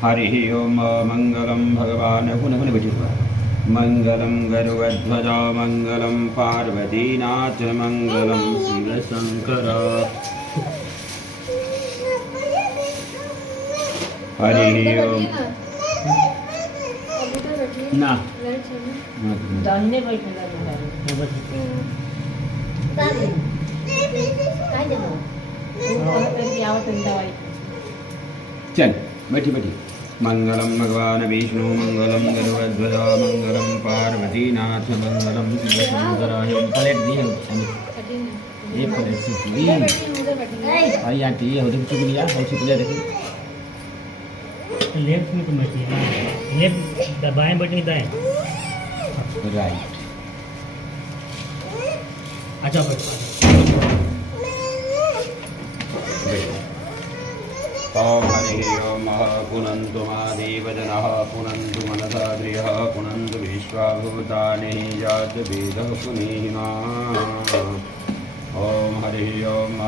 हरि ओम मंगलम भगवान पुनः पुनः बैठिए मंगलम गरुड़ध्वज मंगलम पार्वतीनाथ मंगलम शिव शंकर हरि ओम ना दाहिने बैठना चल बैठी बैठी मंगलम भगवान विष्णु मंगलम गरुड़ध्वज मंगलम पार्वतीनाथ मंगलम शिव शंकराय प्लेट दी है एक प्लेट से पूरी आई आंटी ये उधर चुक लिया और चुक लिया देखिए लेफ्ट में तो बैठिए ना लेफ्ट दबाएं बटन दाएं राइट अच्छा बैठ ओम हरि ओम पुनन्तु मादेवजनः पुनन्तु मनसा गृहः पुनन्तु विश्वाभूतानि जात वेदः पुनीमा ओम हरि ओम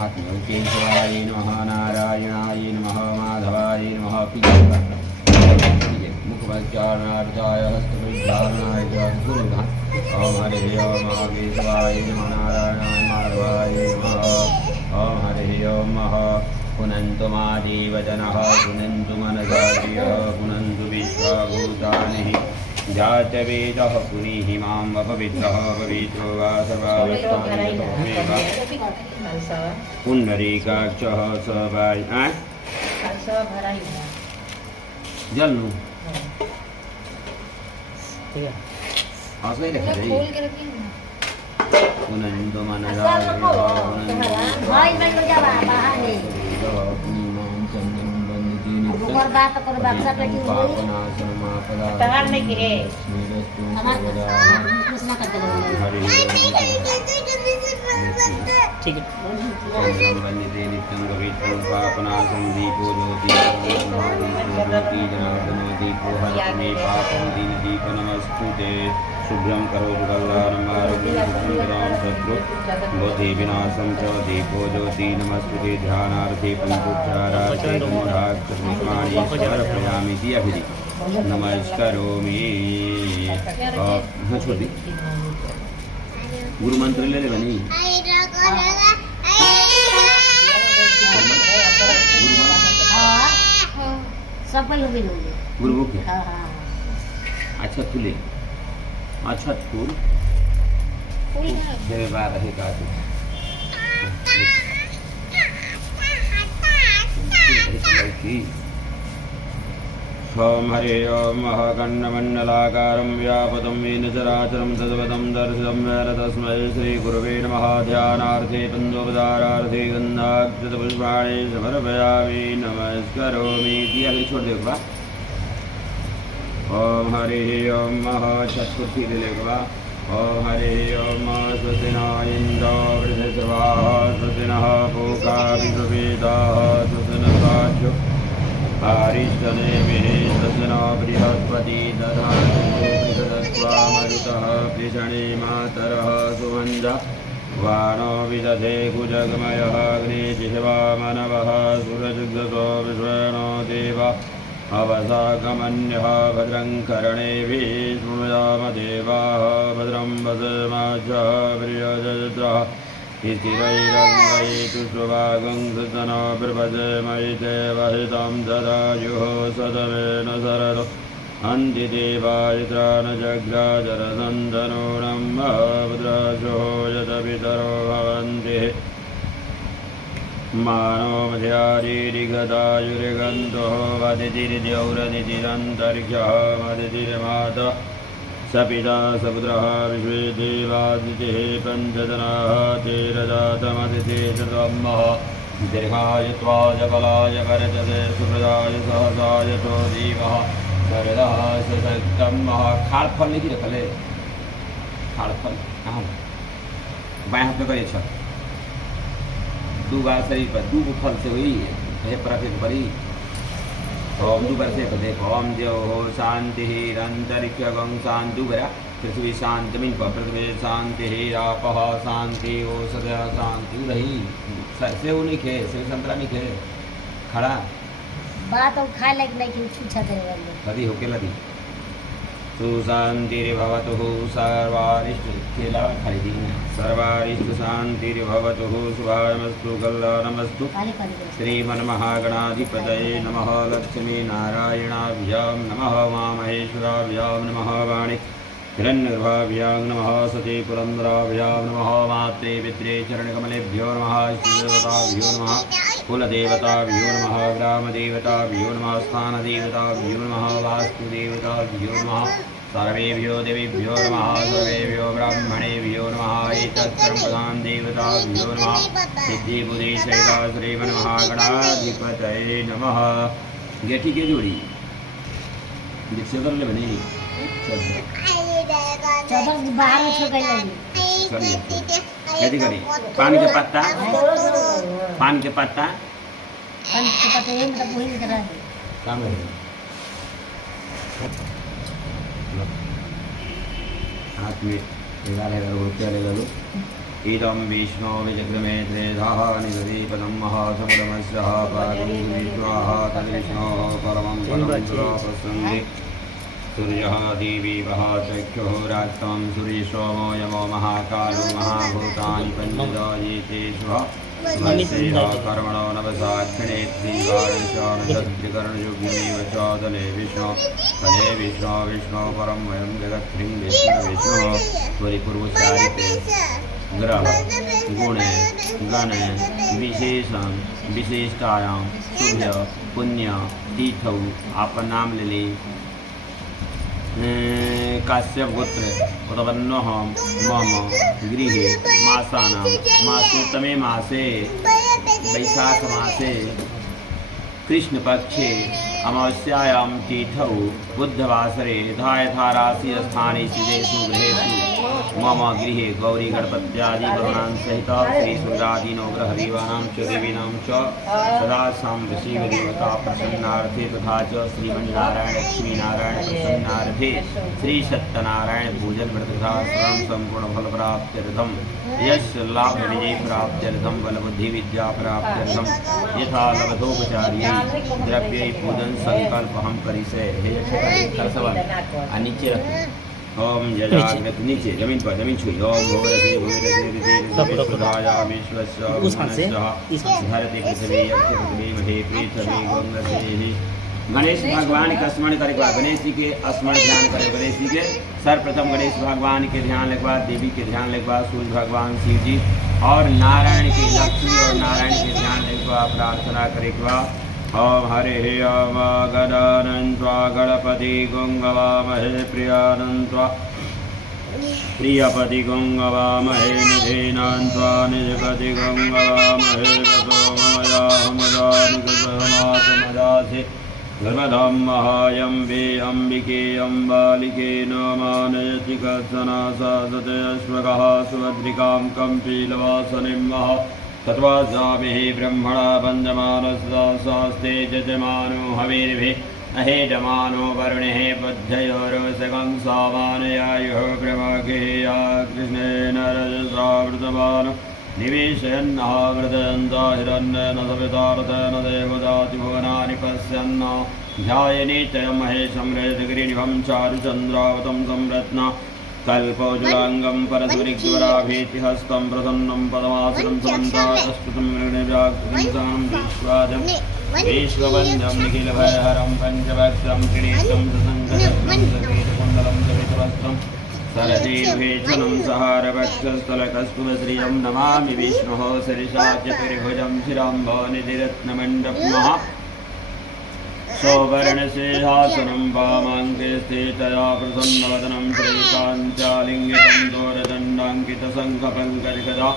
हाथ में केशवाय नमः नारायणाय नमः माधवाय नमः मुखवच्चारणार्थाय हस्तप्रक्षालनाय च सूर्यः ओम हरि ओम केशवाय नमः नारायणाय माधवाय नमः ओम हरि ओम पुनन्तु मादेवजनः पुनन्तु मनसा गृहः पुनन्तु विश्वाभूतानि जातवेदः पुनीहिमां वपवित्रः पवित्रो वा सर्वावस्थानि पुण्डरीकाक्षः स वाय जल लूँ हौसला ही रखा जाइए पुनन्तु मनसा ठीक है वंदिते नित्यं पवित्रं पापनाशं दीपो ज्योति जनार्दनो दीपो हरति मे पापं दीनदीप नमस्तुते शुभ्रं करोतु कल्याणं आरोग्यं सुखं शत्रु बुद्धिविनाशं च दीपो ज्योति नमस्तुते ध्यानार्थे पंचोपचारार्थे पुनराक्षपुष्पाणि समर्पयामि दियाभिधि नमस्करोमि छोड़ दी गुरु मंत्र ले ले बनी सब पहले भी गुरु मुख हाँ हाँ अच्छा खुले अच्छा फूल मेरे बार रहे का ओम हरे ओम महकण्डमण्डलाकारं व्यापतं येन चराचरं तद्वतं दर्शितं येन तस्मै श्रीगुरवे नमः ध्यानार्थे पञ्चोपचारार्थे गन्धाक्षतपुष्पाणि समर्पयामि नमस्करोमि दिया भी छोड़ देगा ओम हरे ओम चतुर्थी दिलेगा ओम हरे ओम स्वस्ति न इन्द्रो वृद्धस्रवाः स्वस्ति नः पूषा विश्ववेदाः स्वस्ति नः साक्षो आरिष्टनेमिः स्वस्ति नो बृहस्पति दधातु बृहदत्वा मरुतः पृषणे मातरः सुमञ्जा वाणो विदधे कुजगमयः अग्निजिह्वा मनवः सुरजुग्धसो विश्वेणो देवा अवसागमन्यः भद्रं कर्णेभिः शृणुयाम देवाः भद्रं वसमाजः प्रियजत्रः स्थिरैरङ्गैतुष्वागं सुतनो प्रभजमयिते वहितं ददायुः सदमेन सरलो अन्तिदेवायत्रानजग्राजरसन्दनूनं भद्राशो यतपितरो भवन्ति मानो मध्यारीरिगदायुरिगन्तो वदितिर्द्यौरदितिरन्तरिक्षः वदितिर्माता सपिता सपुत्रः विश्वे देवादितिः पञ्चजनाः तेरजातमदिते चतुर्मः दीर्घायुत्वाय बलाय वर्चसे सुहृदाय सहसाय तो जीवः शरदः सशक्तं खाड़फल नहीं रखले खाड़फल कहाँ बाएं हाथ में करिए अच्छा दो बार शरीर पर दो फल से हुई है प्रकृति परी ओम दो बार से देखो ओम देव हो शांति अंतरिक्ष गंग शांति बरा पृथ्वी शांति जमीन पर पृथ्वी शांति आप शांति ओ सदा शांति रही से वो नहीं खे से संतरा नहीं खे खड़ा बात और खाए लायक नहीं कि पूछा तेरे वाले लदी हो के लदी सुशांतिर्भवतु सर्वारिष्ट केला खरीदी सर्वारिष्ट शांतिर्भवतु शुभायमस्तु कल्याणमस्तु काले काले श्रीमन्महागणाधिपतये नमः लक्ष्मी नारायणाभ्यां नमः उमामहेश्वराभ्यां नमः वाणी हिरण्यगर्भाभ्यां नमः सती पुरन्दराभ्यां नमः मात्रे पित्रे चरणकमलेभ्यो नमः इष्टदेवताभ्यो नमः कुलदेवताभ्यो नमः ग्रामदेवताभ्यो नमः स्थानदेवताभ्यो नमः वास्तुदेवताभ्यो नमः सर्वेभ्यो देवीभ्यो नमः सर्वेभ्यो ब्राह्मणेभ्यो नमः एतत्सर्वप्रधान देवताभ्यो नमः सिद्धिबुद्धेश्वरा श्रीमन्महागणाधिपतये नमः। गेठी के जोड़ी दीक्षित कर ले बनी चौदह बाहर में छोड़ गई कैसी करी पान के पत्ता पान के पत्ता पता है मतलब वही कर रहा है काम है हाथ में रुपया ले लो इदं विष्णु विजग्रमे त्रेधाः निदीपनं महासमुदमस्यः पार्वतीश्वाहा तद्विष्णोः परमं पदं प्रसन्ने सूर्यः देवी वः चक्षुः रात्रं सूर्यसोमो यमो महाकालो महाभूतानि पञ्चदयेतेष्वः मत्स्यः कर्मणो नवसाक्षिणे त्रिकारणशद्रिकरणयुग्मेव च तले विष्णु विष्णु परं वयं जगत्त्रिं विष्णु त्वरिपूर्वचारिते ग्रह गुण गण विशेषण विशिष्टायां शुभ पुण्य तीर्थौ आप नाम ले ली काश्यप गोत्र उत्पन्नः मम गृहे मासानां मासोत्तमे मासे वैशाख मासे कृष्णपक्षे अमावास्यायां तिथौ बुधवासरे यथाराशि स्थाने सिद्धेषु गृहेषु मम गृहे गौरी गणपत्यादि गरुणां सहित श्री सूर्यादीनो ग्रहदेवानां च देवीनां च सदा सांवृषिदेवता प्रसन्नार्थे तथा च श्रीमन्नारायण लक्ष्मीनारायण प्रसन्नार्थे श्री सत्यनारायण पूजन व्रत तथा संपूर्ण फल प्राप्त्यर्थं यश लाभ विजय प्राप्त्यर्थं बलबुद्धि विद्या प्राप्त्यर्थं यथा लब्धोपचार्यै द्रव्य पूजन संकल्प हम करिसे हे करसवन आ नीचे रखो ओम यजाग्रत नीचे जमीन पर जमीन छुई ओम भोरसे विश्वस्य धरती पृथ्वी पृथ्वी महे पृथ्वी गंगसे गणेश भगवान का स्मरण करे गणेश जी के स्मरण ध्यान करे गणेश जी के सर्वप्रथम गणेश भगवान के ध्यान लगवा देवी के ध्यान लगवा सूर्य भगवान शिव जी और नारायण के लक्ष्मी और नारायण के ध्यान लगवा प्रार्थना करे ओम हरे ओम गदानन्त्वा गणपति गुंगवामहे प्रियानन्त्वा प्रियपति गुंगवामहे निधेनान्त्वा निजपति गुंगवामहे वसोमयाहमदानुगतमातमदासे गर्भधं महायम्बे अम्बिके अम्बालिके नमानयति कत्सना सदते अश्वगः सुभद्रिकां कम्पीलवासनिं महा तत्वाजामिहि ब्रह्मणा वन्दमानस्ते जजमानो हविर्भिः अहेडमानो वरुणिः बुद्धयोरसगं सामानयायुः ब्रह्मगेया कृष्णेन रजसावृतमानो निवेशयन्नः वृदयन्ता हिरण्येन सवितारतेन देवदातिभुवनानि पश्यन्न ध्यायनीत्ययं महेशं रेतगिरिनिभं चारुचन्द्रावतं संरत्ना कल्पौजुलाङ्गं परसुरिग्वराभीतिहस्तं प्रसन्नं पदमासनं समन्तातस्तुतं मृगनिराकृतिं विश्वाजं विश्ववन्द्यं निखिलभयहरं पञ्चभक्तं त्रिनेत्रं ससङ्गचक्रं सकेतकुण्डलं सवितवस्त्रं सरसीर्भीषणं सहारवक्षस्थलकस्तुभश्रियं नमामि विष्णोः शिरसा चतुर्भुजं शिराम्भनिधिरत्नमण्डपमः सौवर्णसिंहासनं वामाङ्के स्थितया प्रसन्नवदनं श्रीकाञ्चालिङ्गितं दोरदण्डाङ्कितशङ्खपङ्कजगदा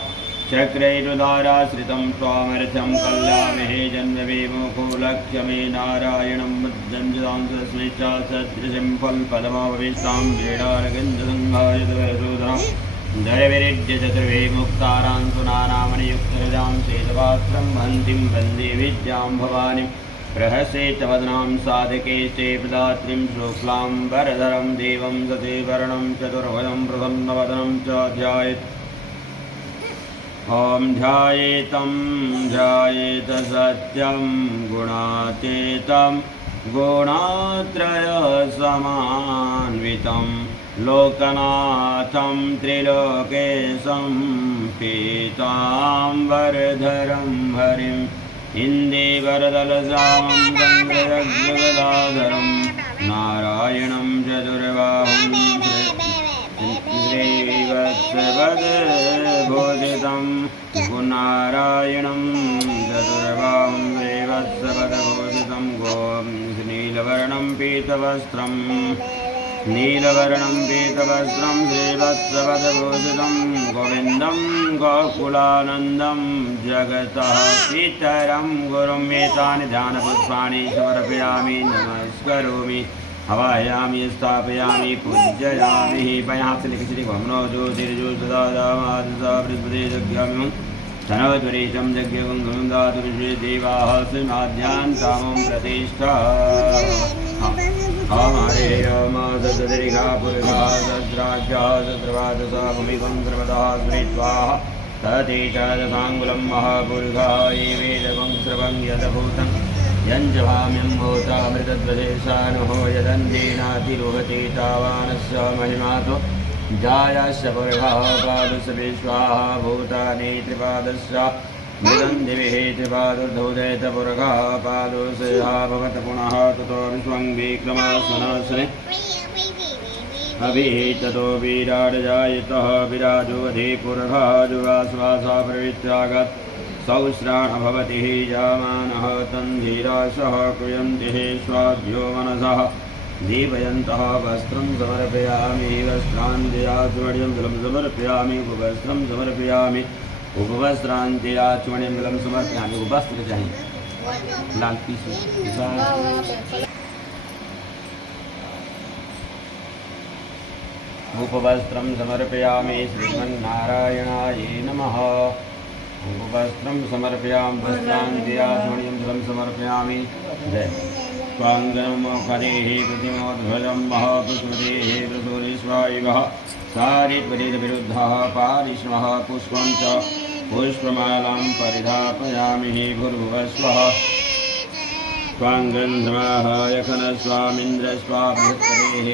चक्रैरुदाराश्रितं त्वामर्थ्यं कल्यामहे जन्मविमुखो लक्ष्यमे नारायणं बुद्धं जदां तस्मै च सदृशं फल्पदमभविष्टां वेडारगञ्जसंहायतवरसूदनं दरविरिड्य चतुर्विमुक्तारां सुनानामणियुक्तहृदां श्वेतपात्रं हन्तिं वन्दे विद्यां भवानीं रहस्येच वदनां साधके चेपदात्रीं शुक्लां वरधरं देवं सतीवर्णं चतुर्भुजं प्रसन्नवदनं च ध्यायेत् ॐ ध्यायेतं ध्यायेत सत्यं गुणातीतं गुणत्रयसमान्वितं लोकनाथं त्रिलोकेशं पीताम्बरधरं हरिं इन्दीवरदलसामं गङ्गयज्ञगदाधरं नारायणं चतुर्बाहुं श्रीवत्सवद्भूषितं पुनारायणं चतुर्बाहुं श्रीवत्सवद्भूषितं गों नीलवर्णं पीतवस्त्रं श्रीवत्सवद्भूषितं गोविन्दं गोकुलानन्दं जगतः पितरं गुरुं एतानि ध्यानपुष्पाणि समर्पयामि नमस्करोमि हवायामि स्थापयामि पूजयामि पयात्सलिखिति भमनो ज्योतिर्जो सदा बृहस्पति यज्ञामि धनवद्वरीशं यज्ञगुं दातु विश्वे देवाः श्रीमाध्यान् कामं प्रतिष्ठा हमारे ददरिघा पुरुषा सद्राज्या सद्रवादसा भूमिकं सर्वतः स्मृत्वा तते च दशाङ्गुलं महापुरुषा ये वेदकं सर्वं यदभूतं यञ्जभाम्यं भूतामृतद्वदेशानुः यदन्धेनातिरोहते तावानस्य महिमातो जायस्य पुरुषः पादस्य विश्वाः भूतानि त्रिपादस्य मृदं दिविः त्रिपादुर्धोदयत पुरुषः पादोऽस्य भवत पुनः ततो विश्वं विक्रमासनस्ने अभिहिततो विराडजायतः विराजोऽधि पुरुषः जुगाश्वासा प्रवित्रागत् सौश्राण भवति जामानः तन्धीरासः क्रियन्ति स्वाध्यो मनसः दीपयन्तः वस्त्रं समर्पयामि वस्त्रान्त्याचमणीं जलं समर्पयामि उपवस्त्रं समर्पयामि उपवस्त्रान्त्याचमणीं जलं समर्पयामि उपवस्त्र चाहिए लाल पीस उपवस्त्रं समर्पयामि श्रीमन्नारायणाय नमः उपवस्त्रं समर्पयामि वस्त्रान्त्याचमणीं जलं समर्पयामि जय स्वाङ्गनमोखदेः प्रतिमोद्भजं महापुष्पदेः ऋतुरीश्वायुवः सारित्वरितविरुद्धः पारिष्मः पुष्पं च पुष्पमालां परिधापयामि भूर्भुवस्वः स्वाङ्गन्धमाः यखनस्वामिन्द्रस्वाबृहस्पतेः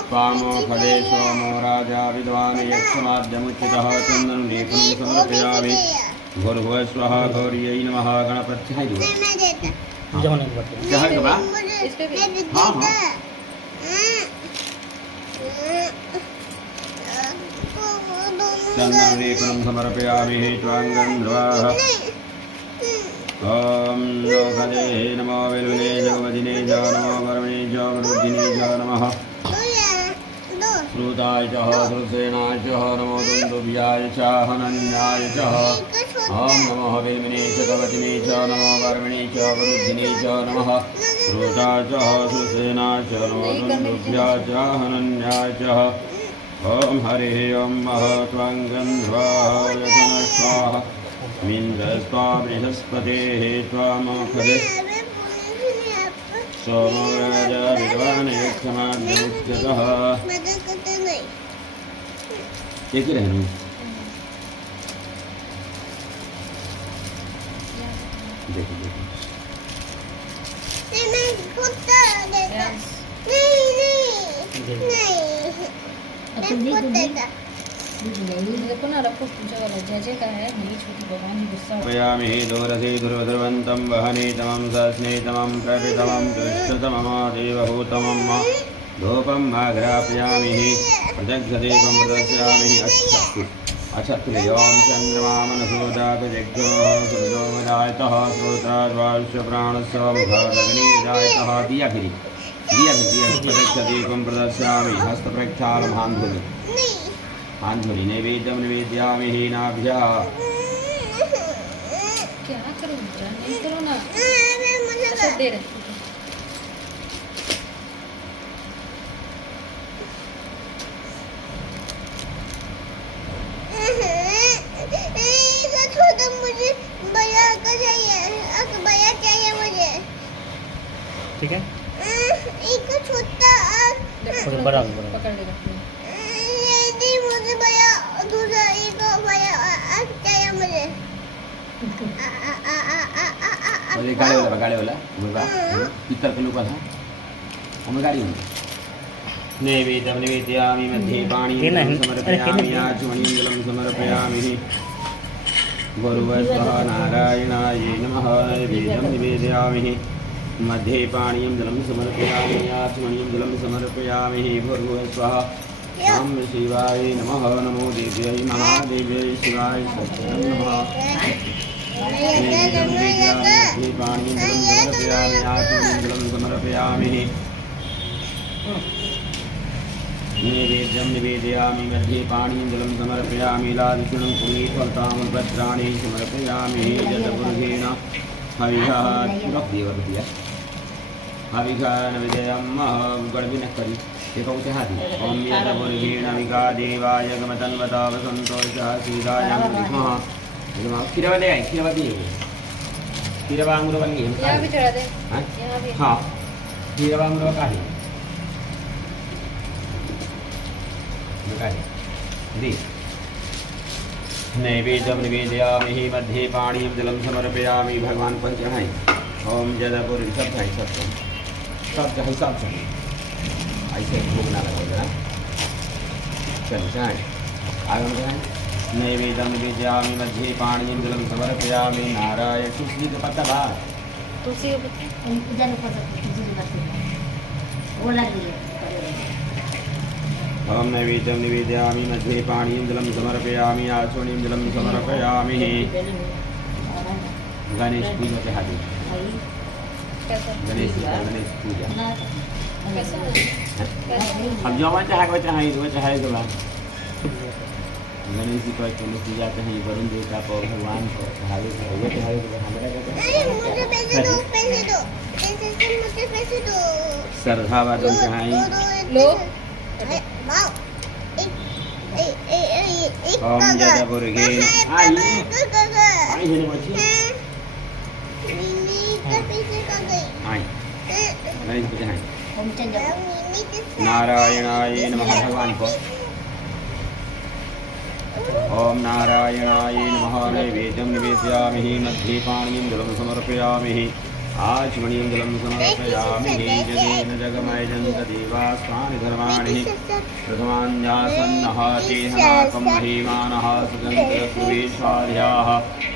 स्वामोखदे सोमो राजा विद्वान् यक्षमाद्यमुच्यतः चन्दनलेपनं समर्पयामि भूर्भुवस्वः गौर्यै नमः गणपत्याय पूजा होने के बाद क्या है कबा हाँ हाँ चन्दनलेपनं समर्पयामि त्वाङ्गन्ध्वाः ॐ लोकदे नमो वेलुने जगवदिने च नमो वर्मणे च वरुद्धिने च नमः श्रुताय च श्रुसेनाय च नमो दुन्दुभ्याय च हनन्याय च ॐ नमो वेलुने च जगवदिने च नमो वर्मणे च वरुद्धिने च नमः श्रुताय च श्रुसेनाय च नमो दुन्दुभ्याय च हनन्याय च ॐ हरिः ॐ महत्वाङ्गन्ध्वाय स्वाहा मिन्द्रस्त्वा बृहस्पतेः त्वामोखदे सोमो राजा विद्वान् यक्षमाद्यमुच्यतः एक रहनु देखो देखो देखो ना रखो पूजा वाला जय का है मेरी छोटी भगवान जी गुस्सा पयामि दोरसे दुर्वधर्वन्तं वहनीतमं सस्नेतमं प्रपितमं दुष्टतमं देवहूतमं धूपं माघ्रापयामि प्रदग्धदेवं प्रदर्शयामि अक्षत्रियों चन्द्रमा मनसोदागजग्योः सुरजोमदायतः श्रोत्राद्वाश्च प्राणस्य मुखादग्निर्जायतः दियाभिरि प्रदक्षदीपं प्रदर्शयामि हस्तप्रक्षालनान्धुनि आंधुरी नैवेद्यं निवेद्यामि हीनाभ्यः क्या करूं नहीं करो ना अच्छा दे रहे मुझे भैया का चाहिए भैया चाहिए मुझे ठीक है एक छोटा बड़ा पकड़ लेगा मुझे भैया दूसरा एक भैया बोले गाड़ी वाला मुर्गा इतर के लोग था हमें गाड़ी में नैवेद्यं निवेदयामि मध्ये पाणिं समर्पयामि आचमनीं जलं समर्पयामि गुरुवस्वः नारायणाय नमः नैवेद्यं निवेदयामि मध्ये पाणिं जलं समर्पयामि आचमनीं जलं समर्पयामि गुरुवस्वः नम शिवाय नमः नमो देव्यै महादेव्यै शिवाय सत्यं नमः नैवेद्यं निवेदयामि मध्ये पाणिं जलं समर्पयामि आचमनीं जलं समर्पयामि नैवेद्यं निवेदयामि मध्ये पाणिं जलं समर्पयामि लालचूर्णं पुनीतफलताम्रपत्राणि समर्पयामि जलपुरुषेण हविषः हविषानविदयं गणविनकरि एकौचहाति ॐ यदपुरुषेण विका देवाय गमतन्वता वसन्तोषः सीतायां विष्मः क्षीरवती है क्षीरवती क्षीरवांगुरवल्ली यहाँ भी चढ़ा दे हाँ यहाँ भी हाँ क्षीरवांगुरव का है नैवेद्यं निवेदयामि मध्ये पाणिं जलं समर्पयामि भगवान पर चढ़ाएं ओम जदपुर सब चढ़ाएं सब चढ़ाएं ऐसे भोग ना लगाओ जरा चल चढ़ाएं आगे चढ़ाएं नैवेद्यं निवेदयामि मध्ये पाणिं जलं समर्पयामि नारायण तुलसी का पत्ता बा तुलसी के पत्ते पूजा नहीं कर सकते तुलसी के पत्ते वो लग रही है ओम नैवेद्यं निवेदयामि मध्ये पाणिं जलं समर्पयामि आचमनीं जलं समर्पयामि गणेश पूजा के हाथी कैसा गणेश पूजा कैसा अब जो वहाँ चाहे वो चाहे तो गणेश जी को पूजा चाहे वरुण देवता को भगवान को चढ़ावे वो चढ़ावे हमारा मुझे पैसे दो मुझे पैसे दो श्रद्धा वादन चढ़ाई लो ओम जदपुरुषे आई हेने बच्ची आई गणेश पूजा है ओम चंद्र नारायणाय नमः भगवान को ओम नारायणाय नमः नैवेद्यं निवेदयामि मध्ये पाणिं जलं समर्पयामि आचमनीं जलं समर्पयामि जगेन जगमयजन्तदेवास्तानि धर्माणि प्रथमान्यासन्नः तेहनाकं महीमानः सुगन्धपुवेशार्याः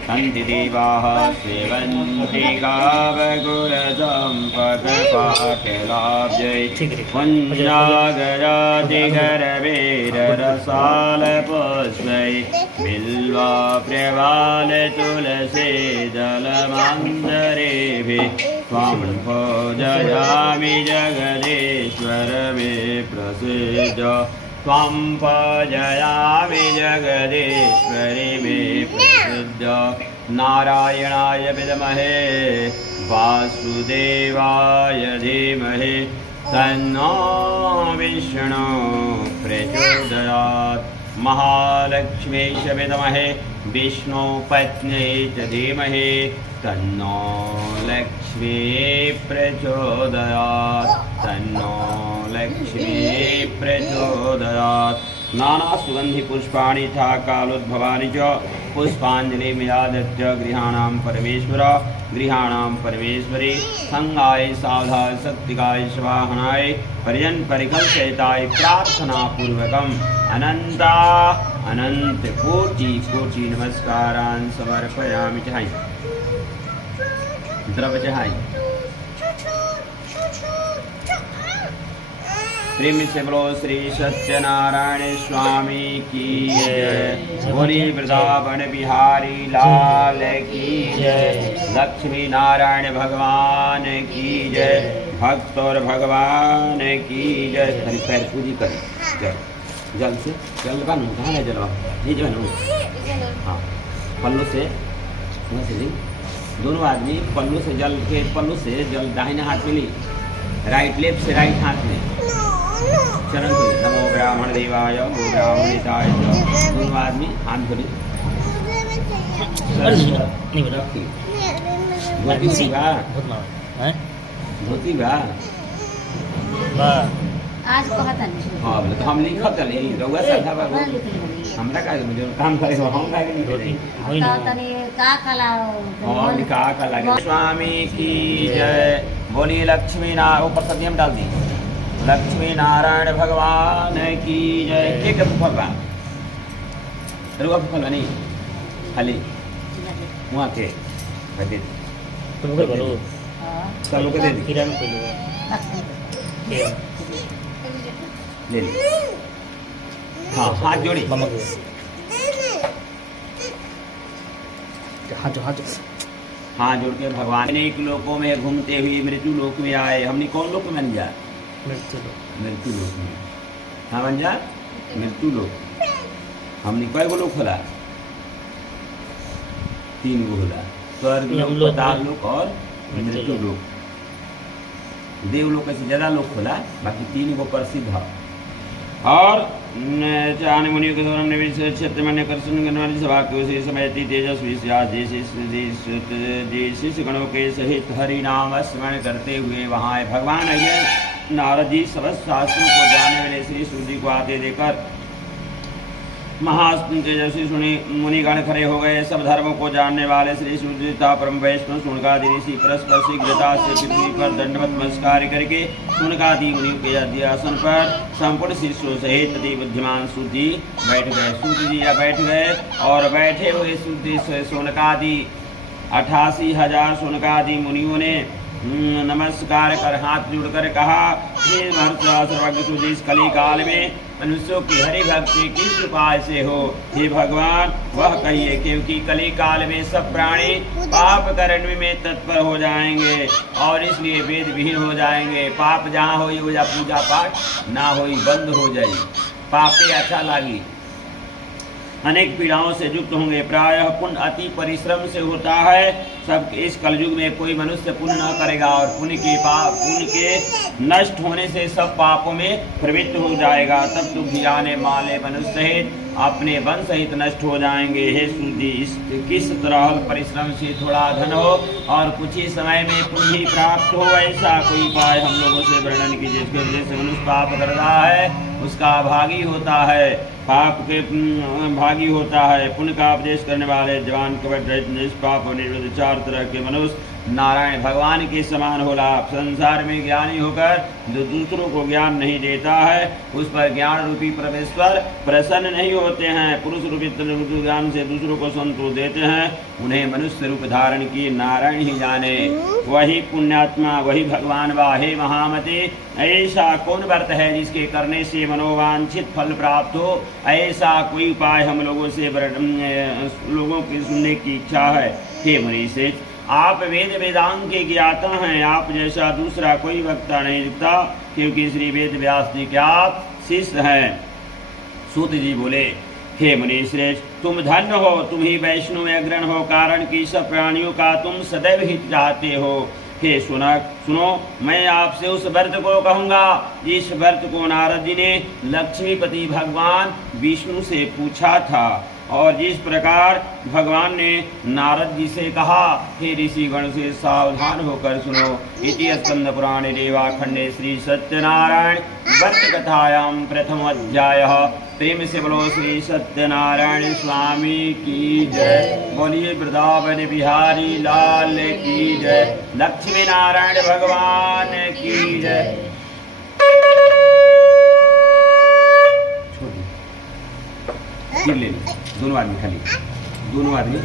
सन्ति देवाः सेवन्ति गावगुरचम्पकपाटलाब्जै पुञ्जागरादिगरवेररसालपुष्पै बिल्वाप्र्यवालतुलसी जलमन्दरेभिः त्वां पूजयामि जगदीश्वर मे प्रसीद त्वां पूजयामि जगदीश्वरि मे प्रसीद नारायणाय विद्महे वासुदेवाय धीमहि तन्नो विष्णु प्रचोदयात् महालक्ष्मीश विद्महे विष्णुपत्न्यै च धीमहि तन्नो लक्ष्मी प्रचोदयात् तन्नो लक्ष्मी प्रचोदयात् नाना सुगंधि पुष्पाणि था कालोद्भवानि च पुष्पाञ्जलिमिरादत्य गृहाणां परमेश्वरी संगाय सावधाय शक्तिकाय स्वाहनाय परिजन परिकल सहिताय प्रार्थना पूर्वकम अनंत कोटि नमस्कारान् समर्पयामि चढ़ाई द्रव्य चढ़ाई प्रेम से बोलो श्री सत्यनारायण स्वामी की जय बोली वृंदावन बिहारी लाल की जय लक्ष्मी नारायण भगवान की जय भक्त और भगवान की जय हरि पैर पूजी करें जल से जल बनू कहाँ है जल ये जो है हाँ पल्लू से दोनों आदमी पल्लू से जल दाहिने हाथ में ली राइट लेफ्ट से राइट हाथ में चरण धोई नमो ब्राह्मण देवाय नमो ब्राह्मण हिताय दोनों आदमी हाथ धोई धोती बा धोती बा आज कहता नहीं हाँ बोले तो हम लिखत चली रउआ श्रद्धा बा हमरा का मुझे काम करे हम काहे नहीं कहता नहीं निकाह कला और निकाह का लगे। स्वामी की जय। बोलिए लक्ष्मी नारायण। ऊपर सब नियम डाल दी। लक्ष्मी नारायण भगवान की जय। के भगवान रुआ फल नहीं खाली वहाँ के दे तुम कर बोलो सब लोग दे दी। किरण को लो ले ली। हाँ हाथ जोड़ी। मामा को हाथ हाथ जोड़ के भगवान अनेक लोकों में घूमते हुए मृत्यु लोक में आए। हमने कौन लोक में बन जा? मृत्यु लोक में। हाँ बन जा मृत्यु लोक। हमने कई गो लोक खोला? 3 गो होला। स्वर्ग लोक, पाताल लोक और मृत्यु लोक। देवलोक से ज्यादा लोक खोला, बाकी 3 गो प्रसिद्ध है। और चान मुनियों के द्वारा निवेश क्षेत्र में आकर्षण करने वाली सभा के उसी समय तेजस्वी जैसे गणों के सहित हरि नाम स्मरण करते हुए वहाँ आए। भगवान अय्यर नारद जी समस्त शास्त्रों को जानने वाले श्री सूर्य जी को आते देकर महातेजस्वी मुनिगण खड़े हो गए। सब धर्मों को जानने वाले श्री सूर्यता परम वैष्णव सुनकादि ऋषि परस्पर शीघ्रता से पृथ्वी पर दंडवत नमस्कार करके सुनकादि मुनियों के आसन पर संपूर्ण शिष्यों सहित अति बुद्धिमान सूत जी बैठ गए। सूत जी बैठ गए और बैठे हुए सोनकादि 88,000 सोनकादि मुनियों ने नमस्कार कर हाथ जोड़कर कहा, हे सर्वज्ञ इस कली काल में मनुष्यों की हरि भक्ति किस उपाय से हो? हे भगवान वह कहिए, क्योंकि कली काल में सब प्राणी पाप करने में तत्पर हो जाएंगे और इसलिए वेद विहीन हो जाएंगे। पाप जहाँ हो या पूजा पाठ ना हो, बंद हो जाए, पापे अच्छा लागी, अनेक पीड़ाओं से युक्त होंगे। प्रायः पुण्य अति परिश्रम से होता है। सब इस कलयुग में कोई मनुष्य पुण्य न करेगा और पुण्य के नष्ट होने से सब पापों में प्रवृत्त हो जाएगा। तब तो घियाने माले मनुष्य सहित अपने वन सहित नष्ट हो जाएंगे। हे सूर्य, किस तरह परिश्रम से थोड़ा धन हो और कुछ ही समय में पुण्य ही प्राप्त हो, ऐसा कोई उपाय हम लोगों से वर्णन कीजिए। जिसके वजह से मनुष्य पाप कर रहा है उसका भागी होता है, पाप के भागी होता है। पुण्य का उपदेश करने वाले जवान कवच निष्पाप और निर्वृत 4 तरह के मनुष्य नारायण भगवान के समान हो लाभ। संसार में ज्ञानी होकर जो दूसरों को ज्ञान नहीं देता है उस पर ज्ञान रूपी परमेश्वर प्रसन्न नहीं होते हैं। पुरुष रूपी ज्ञान से दूसरों को संतोष देते हैं, उन्हें मनुष्य रूप धारण किए नारायण ही जाने। वही पुण्यात्मा, वही भगवान वाहे महामते। ऐसा कौन व्रत है जिसके करने से मनोवांछित फल प्राप्त हो? ऐसा कोई उपाय हम लोगों की सुनने की इच्छा है। हे मुनीश्रेष्ठ, आप वेद वेदांग के ज्ञाता हैं, आप जैसा दूसरा कोई वक्ता नहीं दिखता, क्योंकि श्री वेद व्यास जी के आप शिष्य हैं। सूत जी बोले, हे मुनीश्रेष्ठ, तुम धन्य हो, तुम ही वैष्णव अग्रण हो, कारण कि सब प्राणियों का तुम सदैव हित चाहते हो। हे सुनो, मैं आपसे उस व्रत को कहूँगा जिस व्रत को नारद जी ने लक्ष्मीपति भगवान विष्णु से पूछा था और जिस प्रकार भगवान ने नारद जी से कहा। हे ऋषिगण से सावधान होकर सुनो। इति स्कंद पुराणे देवाखंडे श्री सत्यनारायण व्रत कथायां प्रथम अध्याय। प्रेम से बोलो श्री सत्यनारायण स्वामी की जय। बोलिए वृंदावन बिहारी लाल की जय। लक्ष्मी नारायण भगवान की जय। ले ली दोनों आदमी, खाली दोनों आदमी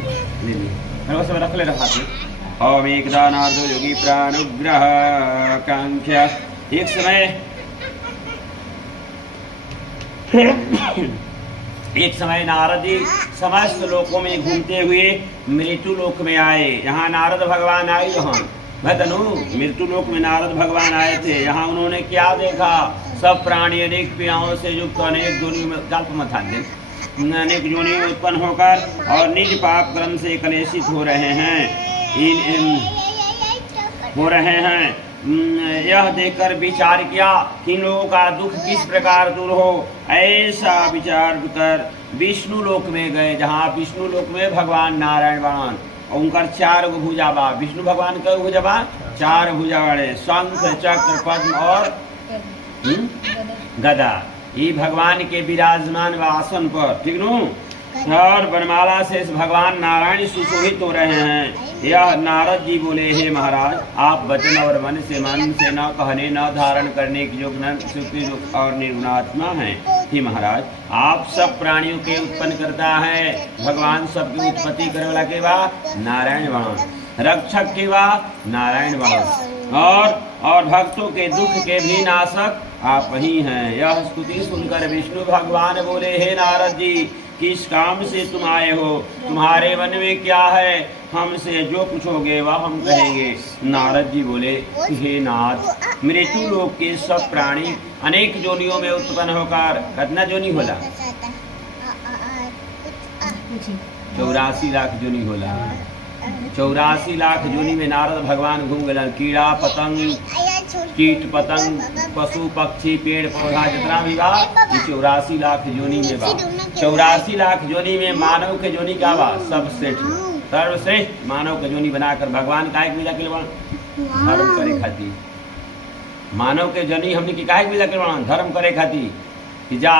ले ली। रख ले रहा हाथ। ओम एकदा नारदो योगी प्राणुग्रह कांक्षा। एक समय नारद जी समस्त लोकों में घूमते हुए मृत्यु लोक में आए। यहाँ नारद भगवान आए, यहाँ भतनु मृत्यु लोक में नारद भगवान आए थे। यहाँ उन्होंने क्या देखा? सब प्राणी अनेक पीड़ाओं से युक्त अनेक योनि में अनेक योनि में उत्पन्न होकर और निज पाप कर्म से कलेशित हो रहे हैं। यह देखकर विचार किया कि इन लोगों का दुख किस प्रकार दूर हो। ऐसा विचार कर विष्णु लोक में गए, जहाँ विष्णु लोक में भगवान नारायण भगवान उनकर 4 भुजा बा। विष्णु भगवान का भुजा बा 4 भुजा वाले, शंख चक्र पद्म और गदा। ये भगवान के विराजमान व आसन पर, ठीक नु और वनमाला से भगवान नारायण सुशोभित हो रहे हैं। यह नारद जी बोले, हे महाराज, आप वचन और मन से न कहने न धारण करने के योग्य न सुखी और निर्गुणात्मा हैं। हे महाराज, आप सब प्राणियों के उत्पन्न करता है। भगवान सबकी उत्पत्ति करे वाला के बा नारायण बाण, रक्षक के बा नारायण बाण, और भक्तों के दुख के भी नाशक आप ही हैं। यह स्तुति सुनकर विष्णु भगवान बोले, हे नारद जी, किस काम से तुम आए हो? तुम्हारे मन में क्या है? हमसे जो पूछोगे वह हम कहेंगे। नारद जी बोले, हे नाथ, मृत्यु लोक के सब प्राणी अनेक योनियों में उत्पन्न होकर, कितना योनि होला? 84 लाख योनि होला। 84 लाख योनि में नारद भगवान घूम गए। कीड़ा पतंग, कीट पतंग, पशु पक्षी, पेड़ पौधा जितना भी बा 84 लाख योनि में बा। 84 लाख योनि में मानव के योनि का बा सबश्रेष्ठ, सर्वश्रेष्ठ मानव के योनि बनाकर भगवान काहे के विदा के धर्म करे खातिर। मानव के योनि हमने की काहे के विदा के धर्म करे खातिर, कि जा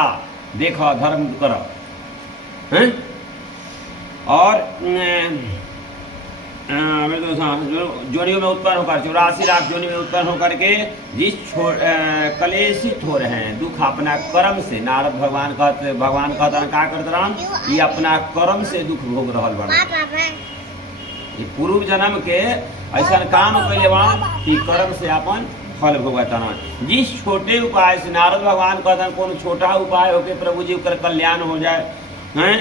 देखो धर्म करो हैं। और जोनियों में उत्पन्न होकर 84 लाख जोनी में उत्पन्न होकर के जिस कलेशित हो रहे हैं, दुख अपना कर्म से। नारद भगवान कहते का करते राम, ये अपना कर्म से दुख भोग रहल बा। ये पूर्व जन्म के ऐसा काम कैले बा कि कर्म से अपन फल भोगता। जिस छोटे उपाय से नारद भगवान कहते कौन छोटा उपाय होके प्रभु जी कर कल्याण हो जाए हैं,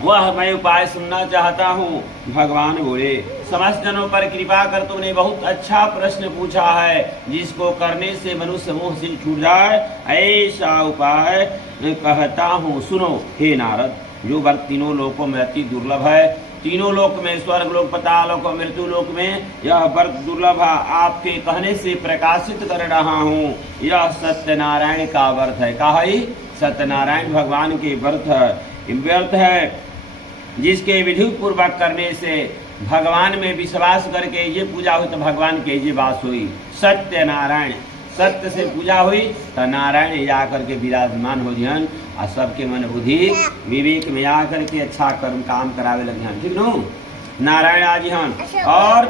वह मैं उपाय सुनना चाहता हूँ। भगवान बोले, समस्त जनों पर कृपा कर तुमने बहुत अच्छा प्रश्न पूछा है, जिसको करने से मनुष्य मोह से छूट जाए, ऐसा उपाय कहता हूँ, सुनो। हे नारद, जो व्रत तीनों लोकों में अति दुर्लभ है, तीनों लोक में, स्वर्ग लोक, पाताल लोक और मृत्यु लोक में यह व्रत दुर्लभ है, आपके कहने से प्रकाशित कर रहा हूँ। यह सत्यनारायण का व्रत है। कहा ही सत्यनारायण भगवान के व्रत है, जिसके विधि पूर्वक करने से भगवान में विश्वास करके ये पूजा हुई तो भगवान के ये बात हुई। सत्य नारायण, सत्य से पूजा हुई तो नारायण आकर के विराजमान हो जन और सबके मन बुद्धि विवेक में आकर के अच्छा कर्म काम करावे लगे। ठीक नो, नारायण आज हम और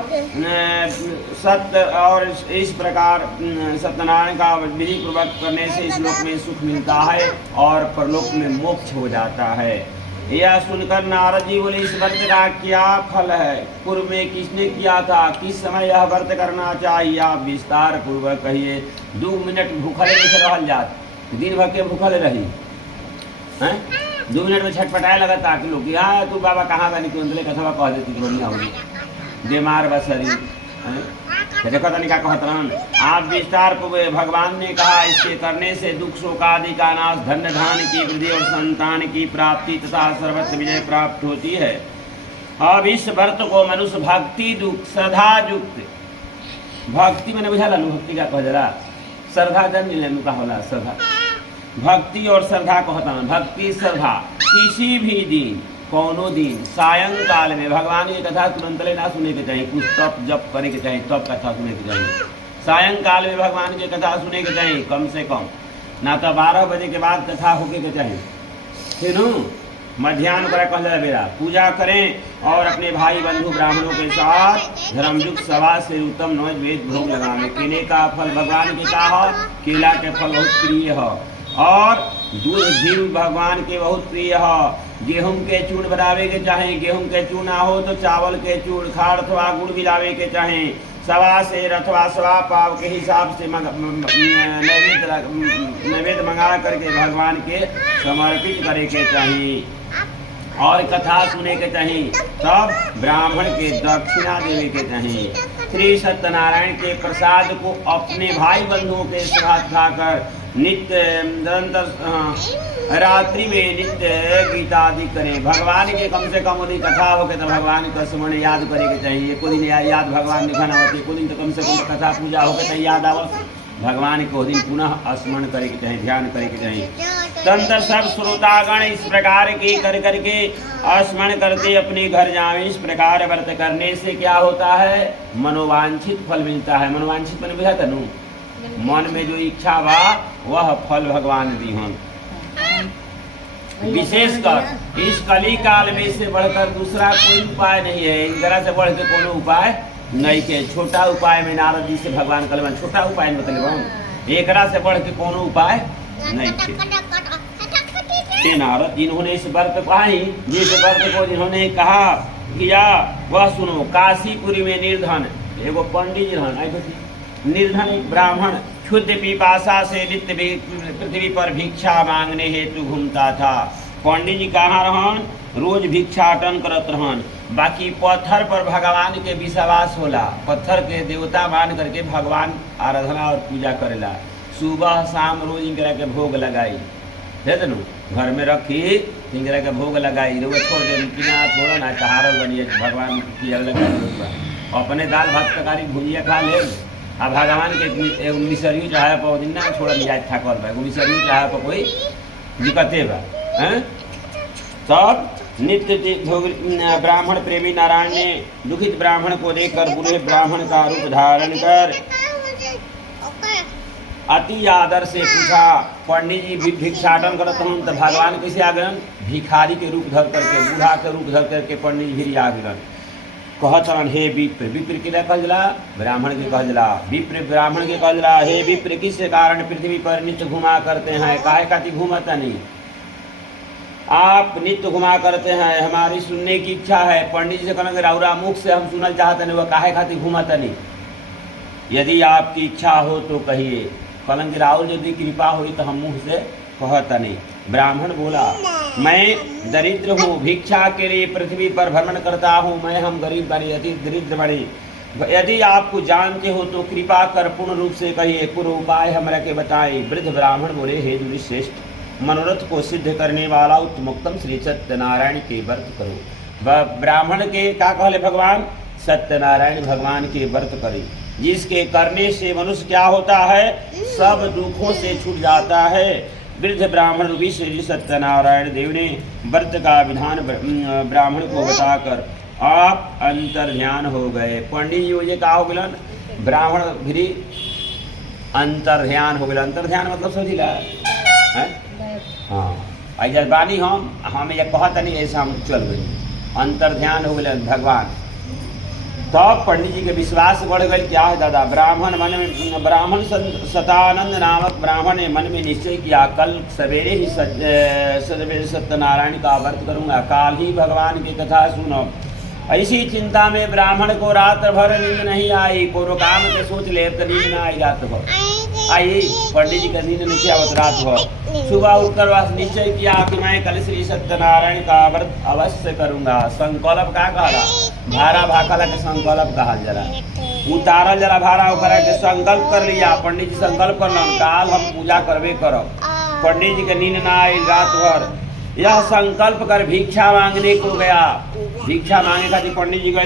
सत्य, और इस प्रकार सत्यनारायण का विधि पूर्वक करने से इस लोक में सुख मिलता है और परलोक में मोक्ष हो जाता है। यह सुनकर नारद जी बोले, इस व्रत का क्या फल है? पूर्व में किसने किया था? किस समय यह व्रत करना चाहिए? आप विस्तार पूर्वक कहिए। 2 मिनट भूखले देख रहल जात, दिन भर के भूखले रही हैं। 2 मिनट में छटपटाए लगता कि लोग यहाँ तू बाबा कहाँ बनी कि उनके कथवा कह देती बढ़िया होगी, बीमार बसरी देखो तनी का कहत। आप विस्तार पूर्वक भगवान ने कहा, इसके करने से दुख शोक आदि का नाश, धन धान की वृद्धि और संतान की प्राप्ति तथा सर्वत्र विजय प्राप्त होती है। अब इस व्रत को मनुष्य भक्ति दुख श्रद्धा युक्त, भक्ति मैंने बुझा ला भक्ति का कह जरा, श्रद्धा जन लेनु का होला, श्रद्धा भक्ति और श्रद्धा कहता। भक्ति श्रद्धा किसी भी दिन, कौनो दिन सायंकाल में भगवान की कथा तुरंत ना सुने के चाहिए, कुछ तप जप करे के चाहिए, तब कथा सुने के चाहिए। सायंकाल में भगवान की कथा सुने के चाहिए, कम से कम ना तो 12 बजे के बाद कथा होके के चाहिए। फिर मध्याह्न पर कहला बेरा पूजा करें और अपने भाई बंधु ब्राह्मणों के साथ धर्मयुक्त सभा से उत्तम नौज वेद भोग लगावे। केले का फल भगवान के कहा, केला के फल बहुत प्रिय है और दूध घी भगवान के बहुत प्रिय है। गेहूं के चूर्ण बनावे के चाहे, गेहूं के चूर्ण ना हो तो चावल के चूर्ण, खाड़ अथवा गुड़ मिलावे के चाहे। सवा से अथवा सवा पाव के हिसाब से नैवेद्य मंगा करके भगवान के समर्पित करे के चाहिए और कथा सुने के चाहिए। तब ब्राह्मण के दक्षिणा देवे के चाहिए। श्री सत्यनारायण के प्रसाद को अपने भाई बंधुओं के साथ खाकर नित्य निरंतर रात्रि में नित्य गीता आदि करें। भगवान के कम से कम यदि कथा हो के तो भगवान का स्मरण याद करे के चाहिए। एको दिन याद भगवान लिखाना होती, एको दिन तो कम से कम कथा पूजा हो के तो याद आवल भगवान को दिन पुनः स्मरण करे के चाहिए, ध्यान करे के चाहिए। तंत्र सब श्रोतागण इस प्रकार के कर करके स्मरण करते अपने घर जावे। इस प्रकार व्रत करने से क्या होता है? मनोवांछित फल मिलता है। मनोवांछित मन बुझा तनु, मन में जो इच्छा बा वह फल भगवान दी हम। विशेषकर इस कली काल में से बढ़कर दूसरा कोई उपाय नहीं है। इंदिरा से बढ़ के कोनो उपाय नहीं के। छोटा उपाय में नारद जी से भगवान कल छोटा उपाय मतलब एकरा से बढ़ के कोनो उपाय नहीं थे। नारद जिन्होंने इस व्रत को जिस व्रत को जिन्होंने कहा किया वह सुनो। काशीपुरी में निर्धन एगो पंडित जी रहन, निर्धन एक ब्राह्मण क्षुद्र पिपासा से नित्य पृथ्वी पर भिक्षा मांगने हेतु घूमता था। पंडित जी कहाँ रहन? रोज भिक्षाटन करत रहन। बाकी पत्थर पर भगवान के विश्वास होला, पत्थर के देवता मान करके भगवान आराधना और पूजा करेला। सुबह शाम रोज इंदिरा के भोग लगाई है तेन घर में रखी इंदिरा के भोग लगाई। रोज छोड़ दे छोड़ो ना कहारल बनिए भगवान की लगा अपने दाल भात तरकारी भुजिया खा ले। आ भगवान के मिसरी चाहे पर दिन ना छोड़ दिया ठाकुर भाई मिसरी चाहे पर कोई दिक्कते बा। तब नित्य ब्राह्मण प्रेमी नारायण ने दुखित ब्राह्मण को देखकर बुरे ब्राह्मण का रूप धारण कर अति आदर से पूछा। पंडित जी भिक्षाटन करत हूँ तो भगवान कैसे आ गए? भिखारी के रूप धर करके, बूढ़ा के रूप धर करके पंडित जी आ गए। कहतन हे विप्र, विप्र के कहला ब्राह्मण के कहला, विप्र ब्राह्मण के कहला हे विप्र किस कारण पृथ्वी पर नित्य घुमा करते हैं? काहे खाती घूमता नहीं? आप नित्य घुमा करते हैं, हमारी सुनने की इच्छा है। पंडित जी से कहना राउरा मुख से हम सुनना चाहते नहीं, वह काहे खाती घूमता नहीं? यदि आपकी इच्छा हो तो कहिए। कलंग राहुल यदि कृपा हुई तो हम मुँह से कहता नहीं। ब्राह्मण बोला मैं दरिद्र हूँ, भिक्षा के लिए पृथ्वी पर भ्रमण करता हूँ। मैं हम गरीब बने अति दरिद्र बने। यदि आपको जानते हो तो कृपा कर पूर्ण रूप से कहिए, पूर्ण उपाय हमरा के बताए। वृद्ध ब्राह्मण बोले हे दुर्श्रेष्ठ, मनोरथ को सिद्ध करने वाला उत्तमोत्तम श्री सत्यनारायण के व्रत करो। ब्राह्मण के क्या कहले भगवान? सत्यनारायण भगवान के व्रत करे, जिसके करने से मनुष्य क्या होता है? सब दुखों से छूट जाता है। वृद्ध ब्राह्मण रूपी श्री सत्यनारायण देव ने व्रत का विधान ब्राह्मण को बताकर आप अंतर ध्यान हो गए। पंडित जी मुझे कहा हो गलन ब्राह्मण भी अंतर ध्यान हो गया। अंतर ध्यान मतलब समझिला है? हाँ ऐसा बानी हम ये कहता नहीं ऐसा हम चल गए। अंतर ध्यान हो गए भगवान। तब पंडित जी के विश्वास बढ़ गए। क्या है दादा? ब्राह्मण सतानंद नामक ब्राह्मण ने मन में निश्चय किया कल सवेरे ही सत्यनारायण का व्रत करूंगा, काल ही भगवान की कथा सुनो। ऐसी चिंता में ब्राह्मण को रात भर नींद नहीं आई। कोनो काम के सोच ले तो नींद न आई रात भर। आई पंडित जी का नींद नहीं आवत रात भर। सुबह उठकर वह निश्चय किया कि मैं कल श्री सत्यनारायण का व्रत अवश्य करूंगा। संकल्प का कहला? भारा भाखला के संकल्प कहा जरा उतारल जरा भारा उकरा के संकल्प कर लिया। पंडित जी संकल्प कर काल हम पूजा करबे करब। पंडित जी के नींद न आई रात भर। यह संकल्प कर भिक्षा मांगने को गया। भिक्षा मांगे खातिर पंडित जी गए।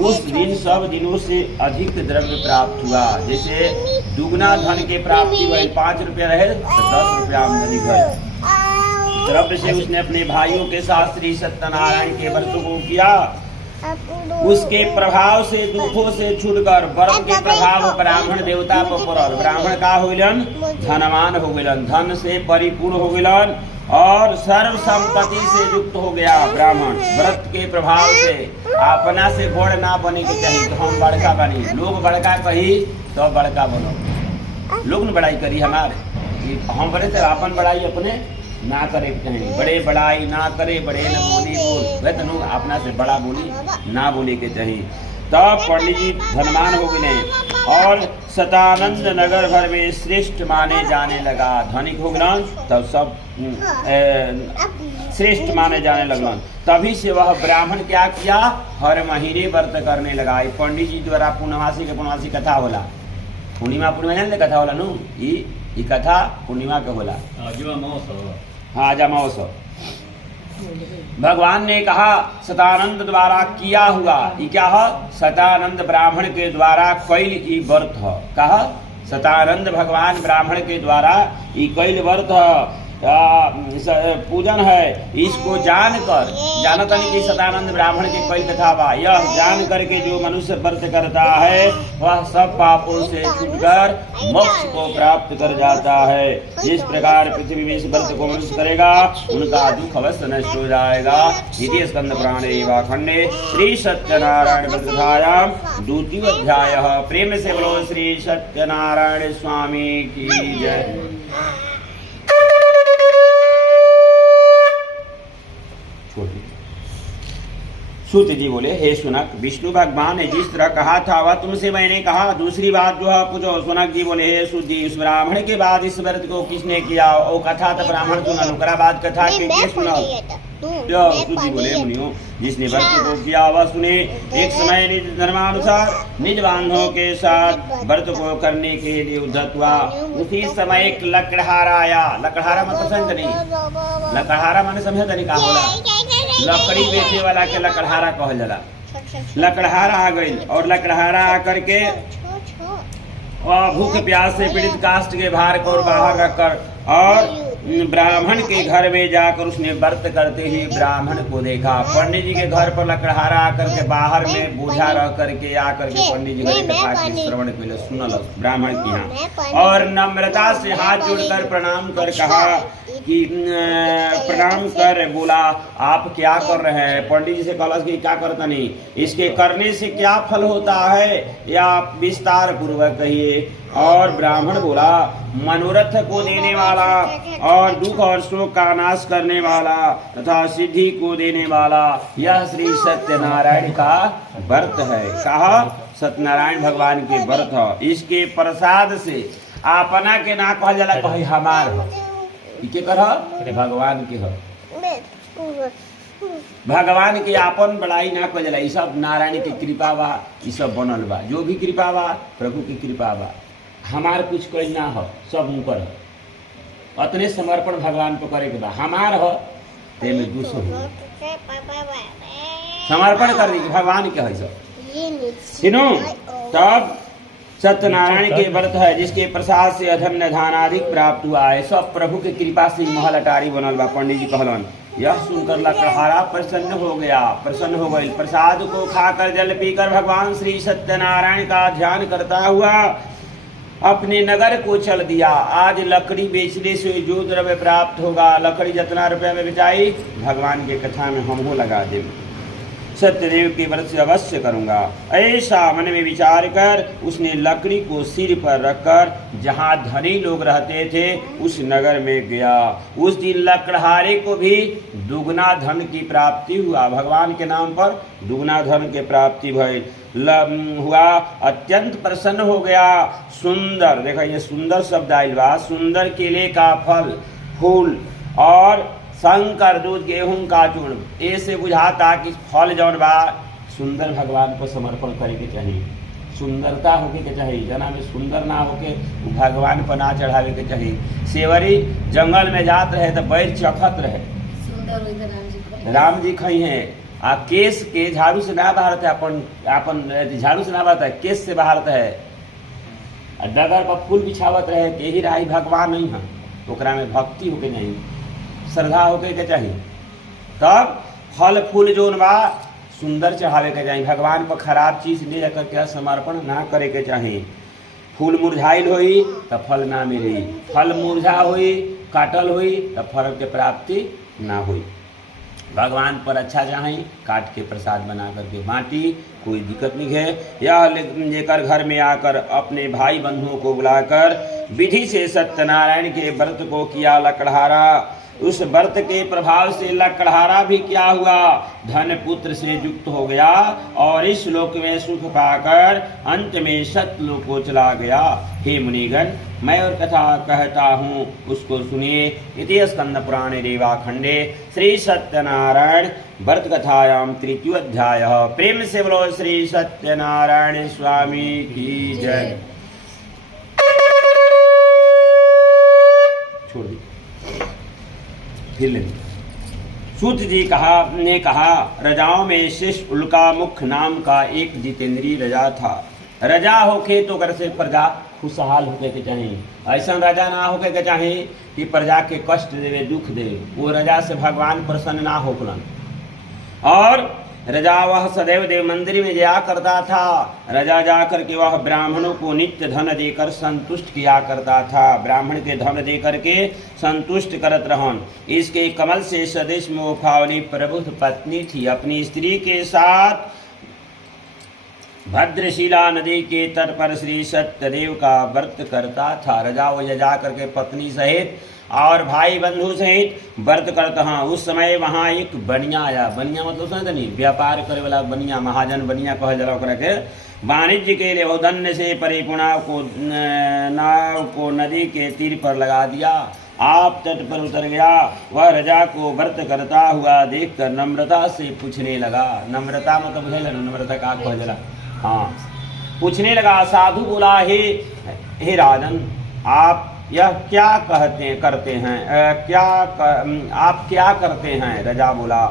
उस दिन सब दिनों से अधिक द्रव्य प्राप्त हुआ। जैसे दुगना धन के प्राप्ति हुई। 5 रुपया रहे तो 10 रुपया आमदनी हुई। द्रव्य से उसने अपने भाइयों के साथ श्री सत्यनारायण के व्रत को किया। उसके प्रभाव से दुखों से छूटकर व्रत के प्रभाव ब्राह्मण देवता पर पड़ल। ब्राह्मण का हो गलन? धनवान हो गलन, धन से परिपूर्ण हो गलन और सर्व संपत्ति से युक्त हो गया। ब्राह्मण व्रत के प्रभाव से अपना से बड़ ना बने के चाहिए तो हम बड़का बनी। लोग बड़का कही तो बड़का बनो। लोग न बड़ाई करी हमारे, हम बड़े थे अपन बड़ाई अपने ना करे चाहिए। बड़े बड़ाई ना करे, बड़े न बोली बोल वह तो अपना से बड़ा बोली ना बोले के चाहिए। तब पंडित जी धनवान हो गए और सतानंद नगर भर में श्रेष्ठ माने जाने लगा। धनिक हो गलन तब सब श्रेष्ठ माने जाने लगलन। तभी से वह ब्राह्मण क्या किया? हर महीने व्रत करने लगा। पंडित जी द्वारा पूर्णमासी कथा होला। पूर्णिमा कथा होला नु ई कथा पूर्णिमा के होला। हाँ जमाओ। भगवान ने कहा सतानंद द्वारा किया हुआ ये क्या है? सतानंद ब्राह्मण के द्वारा कैल ई व्रत है। कहा सतानंद भगवान ब्राह्मण के द्वारा ई कैल व्रत है। पूजन है, इसको जानकर जानता नहीं कि सदानंद ब्राह्मण के कई कथा बा, यह जान करके जो मनुष्य व्रत करता है वह सब पापों से छूटकर मोक्ष को प्राप्त कर जाता है। जिस प्रकार पृथ्वी में इस व्रत को मनुष्य करेगा उनका दुख अवश्य नष्ट हो जाएगा। द्वितीय स्कंद पुराणे वा खंडे श्री सत्यनारायण व्रत कथायाम 2वां अध्याय। प्रेम से बोलो श्री सत्यनारायण स्वामी की जय। सूत जी बोले, हे सुनक, विष्णु भगवान ने जिस तरह कहा था वह तुमसे मैंने कहा। दूसरी बात जो है पूछो। सुनक जी बोले, हे सूत जी, उस ब्राह्मण के बाद इस व्रत को किसने किया? वो कथा तो ब्राह्मण सुना, ओकरा बाद कथा के सुना। सूत जी बोले, मुनियो, जिसने व्रत को किया वह सुने। एक समय निज धर्मानुसार निज बांधवों के साथ व्रत को करने के लिए उद्धत हुआ। उसी समय एक लकड़हारा आया। लकड़हारा मतलब समझ नहीं, लकड़हारा माने समझ नहीं का होला। लकड़ी बेचे वाला के लकड़हारा कहल जाला। लकड़हारा आ गई और लकड़हारा आकर के भूख प्यास से पीड़ित काष्ठ के भार को बाहर रखकर और ब्राह्मण के घर में जाकर उसने व्रत करते ही ब्राह्मण को देखा। पंडित जी के घर पर लकड़हारा आकर के बाहर में बोझा रह करके आकर के पंडित जी घरे कथा के श्रवण के सुनल ब्राह्मण की यहाँ, और नम्रता से हाथ जोड़कर प्रणाम कर कहा कि प्रणाम कर बोला, आप क्या कर रहे हैं? पंडित जी से कहा कि क्या करता नहीं, इसके करने से क्या फल होता है या विस्तार पूर्वक कहिए। और ब्राह्मण बोला, मनोरथ को देने वाला और दुख और शोक का नाश करने वाला तथा सिद्धि को देने वाला यह श्री सत्यनारायण का व्रत है। कहा सत्यनारायण भगवान के व्रत है। इसके प्रसाद से अपना के ना कहल जाला, कहे हमार के कर भगवान के है। भगवान के आपन बड़ाई ना कहल जाला। ई सब नारायण के कृपा बा, ई सब बनल बा। जो भी कृपा बा प्रभु की कृपा बा, हमार कुछ कोई ना हो, सब उनकर हो। अतने समर्पण भगवान को करे के बा। हमार हो ते में दूसरो हो, समर्पण कर दी भगवान के है सब। सुनो, तब सत्यनारायण के व्रत है जिसके प्रसाद से अधन्य धानाधिक प्राप्त हुआ है। सब प्रभु के कृपा से महल अटारी बनल बा। पंडित जी कहलन, यह सुनकर लकड़हारा प्रसन्न हो गया, प्रसन्न हो गई। प्रसाद को खाकर जल पीकर भगवान श्री सत्यनारायण का ध्यान करता हुआ अपने नगर को चल दिया। आज लकड़ी बेचने से जो द्रव्य प्राप्त होगा, लकड़ी जितना रुपये में बेचाई भगवान के कथा में हम हो लगा देंगे। सत्यदेव के व्रत से अवश्य करूंगा, ऐसा मन में विचार कर उसने लकड़ी को सिर पर रखकर जहाँ धनी लोग रहते थे उस नगर में गया। उस दिन लकड़हारे को भी दुगना धन की प्राप्ति हुआ। भगवान के नाम पर दुगना धन के प्राप्ति हुआ। अत्यंत प्रसन्न हो गया। सुंदर, देखा ये सुंदर शब्द आइल बा। सुंदर केले का फल, फूल और शंकर दूध, गेहूं का चूर्ण, ऐसे बुझाता कि फल जौन बा सुंदर भगवान को समर्पण करे के चाहिए। सुंदरता होके के चाहिए, जना में सुंदर ना होके भगवान पर ना चढ़ावे के चाहिए। सेवरी जंगल में जात रहे तो बैठ चखत रहे, राम जी खई है आ केस के झाड़ू से ना बहारते, अपन झाड़ू से ना बहारता है, केस से बहारता है। डगर पर फूल बिछावत रहे के ही राही भगवान नहीं है, ओकरा में भक्ति होके नहीं, श्रद्धा होके के चाहिए। तब फल फूल जोन बा सुंदर चढ़ावे के चाहिए। भगवान पर खराब चीज ले जाकर के समर्पण ना करे के चाहिए। फूल मुरझाइल होई तो फल ना मिली, फल मुरझा हुई काटल हुई तो फल के प्राप्ति ना हुई। भगवान पर अच्छा चाहे काट के प्रसाद बना करके बांटी, कोई दिक्कत नहीं है। यह लेकर घर में आकर अपने भाई बंधुओं को बुलाकर विधि से सत्यनारायण के व्रत को किया लकड़हारा। उस व्रत के प्रभाव से लकड़हारा भी क्या हुआ, धन पुत्र से युक्त हो गया और इस लोक में सुख पाकर अंत में सतलोक को चला गया। हे मुनिगण, मैं और कथा कहता हूँ उसको सुनिए। इति स्कंद पुराणे रेवा खंडे श्री सत्यनारायण व्रत कथायाम 3वां अध्याय। प्रेम से बोलो श्री सत्यनारायण स्वामी की जय। छोड़ दी फिर ले। सूत जी ने कहा, रजाओं में श्रेष्ठ उल्का मुख नाम का एक जितेंद्रीय राजा था। रजा होके तो कर से प्रजा खुशहाल होके के चाहिए। ऐसा राजा ना होके के चाहिए कि प्रजा के कष्ट देवे, दुख दे। वो रजा से भगवान प्रसन्न ना होकलन। और रजा वह सदैव देव मंदिर में जाया करता था। रजा जाकर के वह ब्राह्मणों को नित्य धन देकर संतुष्ट किया करता था। ब्राह्मण के धन देकर के संतुष्ट करत रहन। इसके कमल से सदेश में वो फावली प्रबुद्ध पत्नी थी। अपनी स्त्री के साथ भद्रशिला नदी के तट पर श्री सत्यदेव का व्रत करता था। रजा वो जा करके पत्नी सहित और भाई बंधु सहित व्रत करता। हाँ, उस समय वहाँ एक बनिया आया। बनिया मतलब समझते नहीं, व्यापार करे वाला बनिया, महाजन बनिया कह जला के वाणिज्य के लिए औदन्य से परिपूर्णा को नाव को नदी के तीर पर लगा दिया। आप तट पर उतर गया। वह रजा को व्रत करता हुआ देखकर नम्रता से पूछने लगा। नम्रता मतलब है नम्रता का कह जला। हाँ, पूछने लगा। साधु बोला, हे राजन, आप यह क्या करते हैं? आप क्या करते हैं? रजा बोला,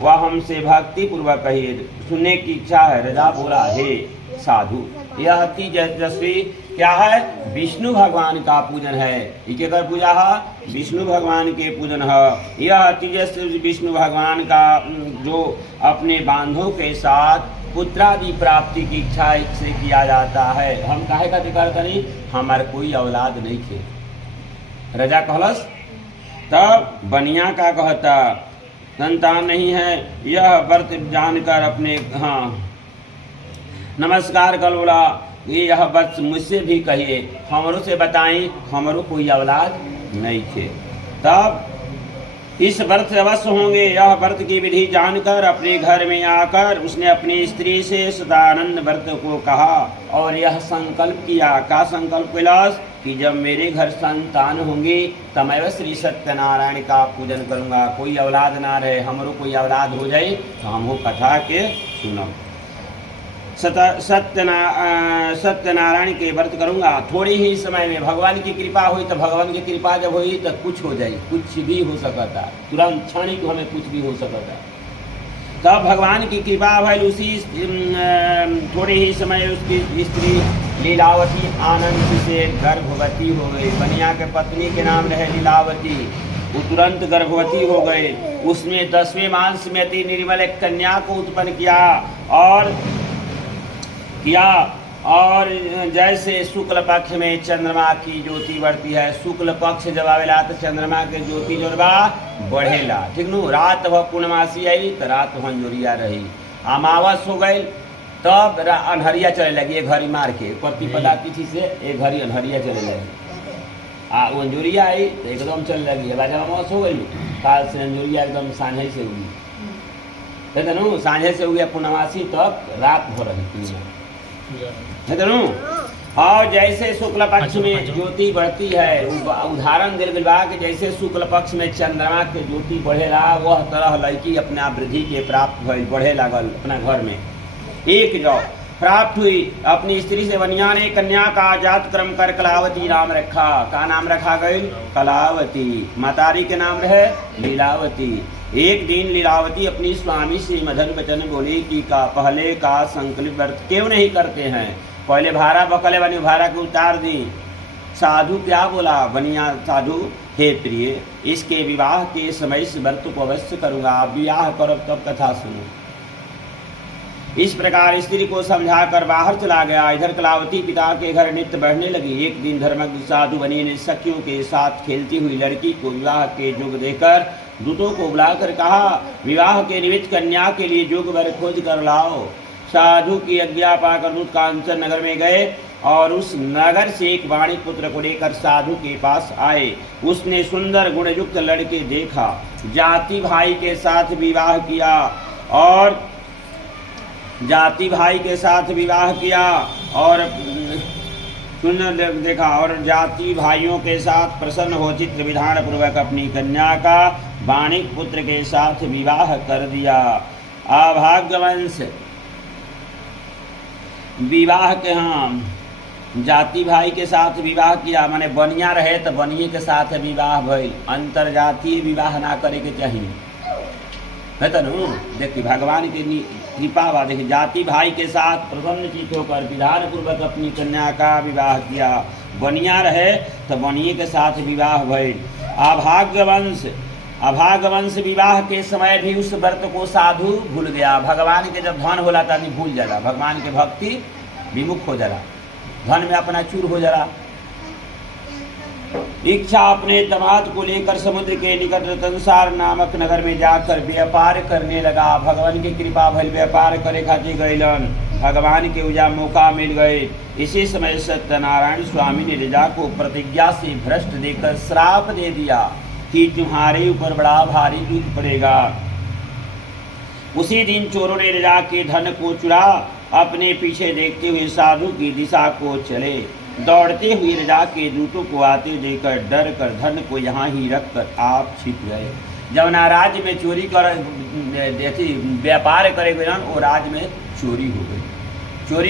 वह हमसे भक्ति पूर्वक कहिए, सुनने की इच्छा है। रजा बोला, हे साधु, यह अति तेजस्वी क्या है? विष्णु भगवान का पूजन है। इके कर पूजा है, विष्णु भगवान के पूजन है। यह अति तेजस्वी विष्णु भगवान का जो अपने बांधों के साथ पुत्रादि प्राप्ति की इच्छा से किया जाता है। हम काहे का करता नहीं? हमारे कोई औलाद नहीं थे। रजा कहलस। तब बनिया का कहता, संतान नहीं है। यह व्रत जानकर अपने नमस्कार कर बोला, यह व्रत मुझसे भी कहिए, हमरों से बताएं, हमरों कोई औलाद नहीं थे। तब इस व्रत से अवश्य होंगे। यह व्रत की विधि जानकर अपने घर में आकर उसने अपनी स्त्री से सदानंद व्रत को कहा और यह संकल्प किया। क्या संकल्प कैलाश? कि जब मेरे घर संतान होंगे तब मैं श्री सत्यनारायण का पूजन करूंगा। कोई औलाद ना रहे, हमरो कोई औलाद हो जाए तो हमको कथा के सुनो। सत्यनारायण के व्रत करूंगा। थोड़ी ही समय में भगवान की कृपा हुई तो भगवान की कृपा जब हुई तो कुछ हो जाए, कुछ भी हो सकता, तुरंत क्षणिक हमें कुछ भी हो सकता। तब भगवान की कृपा भई। उसी थोड़े ही समय उसकी स्त्री लीलावती आनंद से गर्भवती हो गई। बनिया के पत्नी के नाम रहे लीलावती। वो तुरंत गर्भवती हो गए। उसने 10वें मास में अति निर्मल एक कन्या को उत्पन्न किया और जैसे शुक्ल पक्ष में चंद्रमा की ज्योति बढ़ती है, शुक्ल पक्ष जब आवेला तो चंद्रमा के ज्योति जोड़बा बढ़ेला। ठीक नु? रात वह पूर्णमासी आई तो रात वह अंजोरिया रही। अमावस हो गई तब अनहरिया चले लगी। एक घड़ी मार के प्रतिपदा तिथि से एक घड़ी अनहरिया चले लगी। वो अंजोरिया आई तो एकदम चल लगी। जब अमावस हो गई काल से अंजोरिया एकदम सांझे से हुई। कहते सांझे से हुई पूर्णमासी तक रात हो रही। और जैसे शुक्ल पक्ष में ज्योति बढ़ती है, उदाहरण दिल बिलवा के जैसे शुक्ल पक्ष में चंद्रमा के ज्योति बढ़ेला, वह तरह लड़की अपना वृद्धि के प्राप्त भई बढ़े लागल। अपना घर में एक जो प्राप्त हुई। अपनी स्त्री से बनिया ने कन्या का जात क्रम कर कलावती नाम रखा। का नाम रखा गई? कलावती। मातारी के नाम रहे लीलावती। एक दिन लीलावती अपनी स्वामी से मधुर वचन बोली कि का पहले का संकल्प व्रत क्यों नहीं करते हैं? पहले भाड़ा बकले बनी, भाड़ा को उतार दी। साधु क्या बोला? बनिया साधु, हे प्रिय, इसके विवाह के समय इस व्रत को अवश्य करूंगा। आप विवाह करो तब कथा सुनो। इस प्रकार स्त्री को समझाकर बाहर चला गया। इधर कलावती पिता के घर नित्य बढ़ने लगी। एक दिन धर्मज्ञ साधु बनी ने सखियों के साथ खेलती हुई लड़की को विवाह के योग देकर दूतों को बुलाकर कहा, विवाह के निमित्त कन्या के लिए योग वर खोज कर लाओ। साधु की आज्ञा पाकर दूत कांचन नगर में गए और उस नगर से एक वाणी पुत्र को लेकर साधु के पास आए। उसने सुंदर गुणयुक्त लड़के देखा, जाति भाई के साथ विवाह किया और सुंदर देखा और जाति भाइयों के साथ प्रसन्न हो चित्र विधान पूर्वक अपनी कन्या का वाणिक पुत्र के साथ विवाह कर दिया। अभाग्यवंश विवाह के जाति भाई के साथ विवाह किया, माने बनिया रहे तो बनिए के साथ विवाह भइल। अंतर जातीय विवाह ना करे के चाहिए, है तो देखिए भगवान के कृपा बा। देखिए जाति भाई के साथ प्रसन्न चित होकर विधान पूर्वक अपनी कन्या का विवाह किया। बनिया रहे तो बनिए के साथ विवाह भइल। अभाग्यवंश विवाह के समय भी उस व्रत को साधु भूल गया। भगवान के जब धन होला तो आदमी भूल जाला, भगवान के भक्ति विमुख हो जाला, धन में अपना चूर हो जाला। इच्छा अपने दामाद को लेकर समुद्र के निकट रतनसार नामक नगर में जाकर व्यापार करने लगा। भगवान की कृपा भइल, व्यापार करे खातिर गइलन, भगवान के उजा मौका मिल गए। इसी समय सत्यनारायण स्वामी ने राजा को प्रतिज्ञा से भ्रष्ट देकर श्राप दे दिया कि तुम्हारे ऊपर बड़ा भारी दुख पड़ेगा। उसी दिन चोरों ने राजा के धन को चुरा अपने पीछे देखते हुए साधु की दिशा को चले। दौड़ते हुए राजा के दूतों को आते देखकर डर कर धन को यहाँ ही रखकर आप छिप गए। जब ना राज्य में चोरी कर व्यापार करे गए वो राज्य में चोरी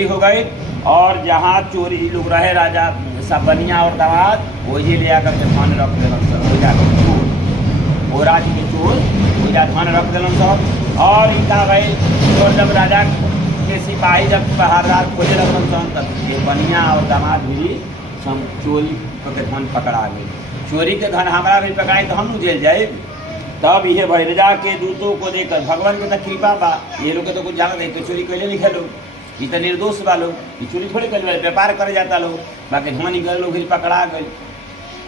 हो गई और जहाँ चोरी लोग रहे राजा सब बनिया और दामाद वही ले आकर के धन रख देलन वो राज्य के चोर वही धन रख देलन सब। और इनका भाई चोर जब राजा के सिपाही जब पहरेदार खोजे लगन सन तब ये बनिया और दामाद भी सब चोरी के धन पकड़ा गए। चोरी के धन हमारा भी पकड़ाई तो हम जेल जाए। तब ये भैरजा के दूतों को देखकर भगवान के तो कृपा बा, ये लोग तो कुछ जाना नहीं तो चोरी कैले नहीं खेलो, ये तो निर्दोष बा लोग, ये चोरी थोड़ी कर व्यापार करे जाता लोग, बाकी धन निकल लोग पकड़ा गए।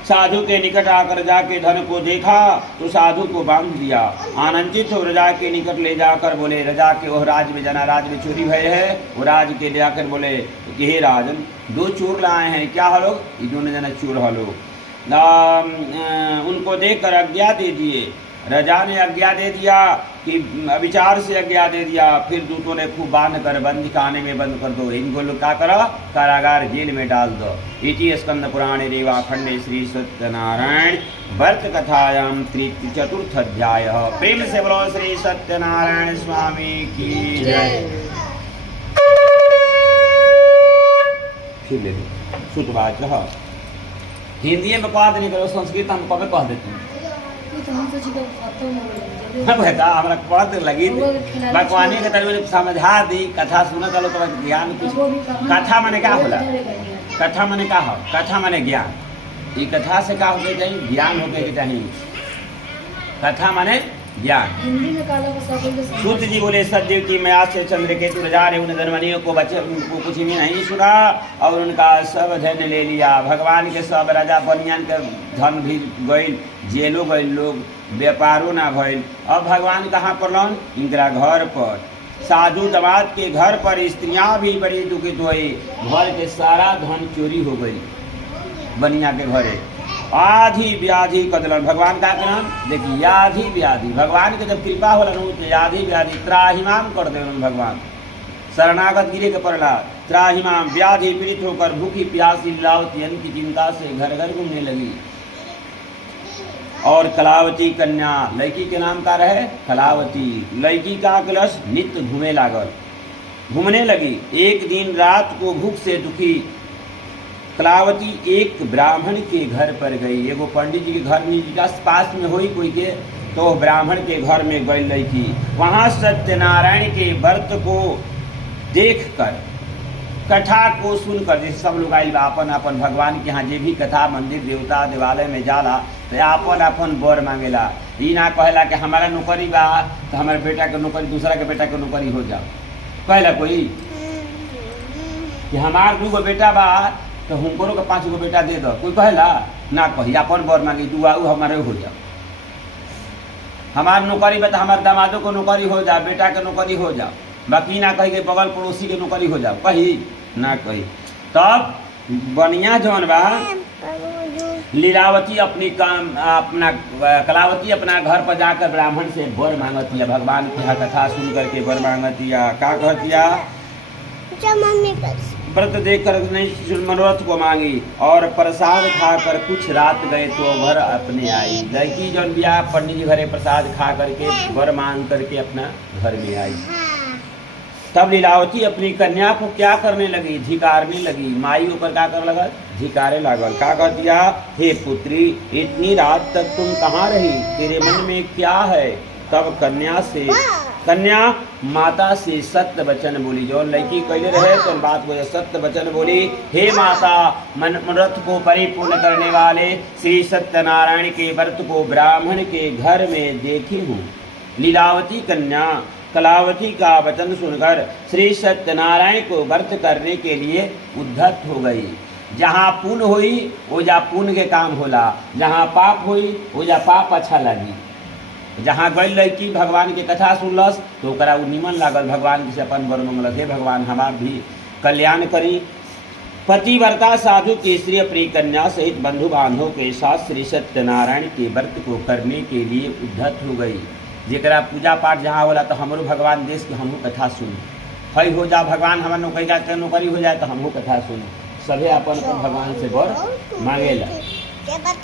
साधु के निकट आकर जाके धन को देखा तो साधु को बांध दिया। आनंदित हो रजा के निकट ले जाकर बोले रजा के वह राज में जना राज में चोरी भय है। वो राज के ले आकर बोले कि हे राजन दो चोर लाए हैं, क्या हलो? ये दोनों जना चोर हलो। उनको देखकर आज्ञा दे दिए। राजा ने आज्ञा दे दिया कि विचार से आज्ञा दे दिया। फिर दूतों ने खूब बांध कर बंद खाने में बंद कर दो, इनको लोग क्या करो कारागार जेल में डाल दो। इति स्कंद पुराणे रेवाखंडे श्री सत्यनारायण व्रत कथायाम तृतीय चतुर्थ अध्याय। प्रेम से बोलो श्री सत्यनारायण स्वामी की जय। फिर ले सुतवाच हिंदी में बात नहीं करो, संस्कृत हम कब कह देते हैं। हमरा पढ़ लगी भगवानी के तरफ समझा दी कथा सुन चलो तो ज्ञान कुछ। कथा माने क्या होला? कथा माने क्या हो? कथा माने ज्ञान। ये कथा से क्या होके चाहिए? ज्ञान होके के चाहिए। कथा माने ज्ञान। सूत जी बोले सतदेव की मैं आज से चंद्रकेतु राजा ने उन धनवनियों को बचे उनको कुछ भी नहीं सुना और उनका सब धन ले लिया। भगवान के सब राजा बनियान के धन भी गई, जेलो गई लोग, व्यापारो ना भइल। अब भगवान कहाँ पर लन? इंदिरा घर पर। साधु दामाद के घर पर स्त्रियां भी बड़ी दुखित हुई। घर के सारा धन चोरी हो गई बनिया के घरे। आधी व्याधि कदलन भगवान का नाम देखिए आधी व्याधि। भगवान के जब कृपा हो आधी व्याधि त्राहिमाम कर देवन भगवान। शरणागत गिरे के पड़ला त्राहिमाम व्याधि पीड़ित होकर भूखी प्यासी लीलावती की चिंता से घर घर घूमने लगी। और कलावती कन्या लड़की के नाम का रहे कलावती, लड़की का कलश नित्य घूमने लगी। एक दिन रात को भूख से दुखी कलावती एक ब्राह्मण के घर पर गई। एगो पंडित जी के घर में पास में हुई कोई के तो ब्राह्मण के घर में गई लड़की। वहाँ सत्यनारायण के व्रत को देखकर कथा को सुनकर जैसे सब लोग आइल अपन अपन भगवान के यहाँ जे भी कथा मंदिर देवता देवालय में जाला तो अपन अपन बर मांगेला। ई ना कहेला कि हमारा नौकरी बा तो हमारे बेटा के नौकरी दूसरा के बेटा के नौकरी हो जाओ। कहेला कोई कि हमार 2 गो बेटा बा तो हुनकरो के 5 गो बेटा दे दो, कोई कहेला ना कही अपन बर मांगी दुआ हमारे हो जाओ। हमार नौकरी बता हमारे दामादों को नौकरी हो जाओ, बेटा के नौकरी हो जाओ, बाकी ना कही के बगल पड़ोसी के नौकरी हो जाओ, कही ना कही। तब बनिया जौन बा लीलावती अपना कलावती अपना घर पर जाकर ब्राह्मण से बर मांगती है। भगवान की कथा सुन करके बर मांगती है। क्या कहती है? व्रत देखकर नहीं मनोरथ को मांगी और प्रसाद खाकर कुछ रात गए तो घर अपने आई। लड़की जौन बिया पंडित जी घरे प्रसाद खा करके वर मांग करके अपना घर में आई। तब लीलावती अपनी कन्या को क्या करने लगी? धिकारने लगी। माई ऊपर क्या कर लगा? धिकारे लागल। क्या कह दिया? हे पुत्री इतनी रात तक तुम कहाँ रही? तेरे मन में क्या है? तब कन्या से कन्या माता से सत्य वचन बोली, जो लड़की कहले रहे तो बात बोले सत्य वचन बोली। हे माता, मनोरथ को परिपूर्ण करने वाले श्री सत्यनारायण के व्रत को ब्राह्मण के घर में देखी हूँ। लीलावती कन्या कलावती का वचन सुनकर श्री सत्यनारायण को व्रत करने के लिए उद्धत हो गई। जहाँ पुण्य हुई वो जा पुण्य के काम होला, जहाँ पाप हुई वो जा पाप अच्छा लगी। जहाँ गई लड़की भगवान के कथा सुनलस तो ओकरा उ निमन लागल, भगवान से अपन वर मंगलस, हे भगवान हमार भी कल्याण करी। पतिव्रता साधु की स्त्री प्रिय कन्या सहित बंधु बांधव के साथ श्री सत्यनारायण के व्रत को करने के लिए उद्धत हो गई। जेकरा पूजा पाठ जहाँ होला तो हमरो भगवान देश के हमहू कथा सुन, हई हो जा भगवान हमार नौकरी हो जाए तो हमहू कथा सुन। सभी अपन भगवान से वर मांगेला।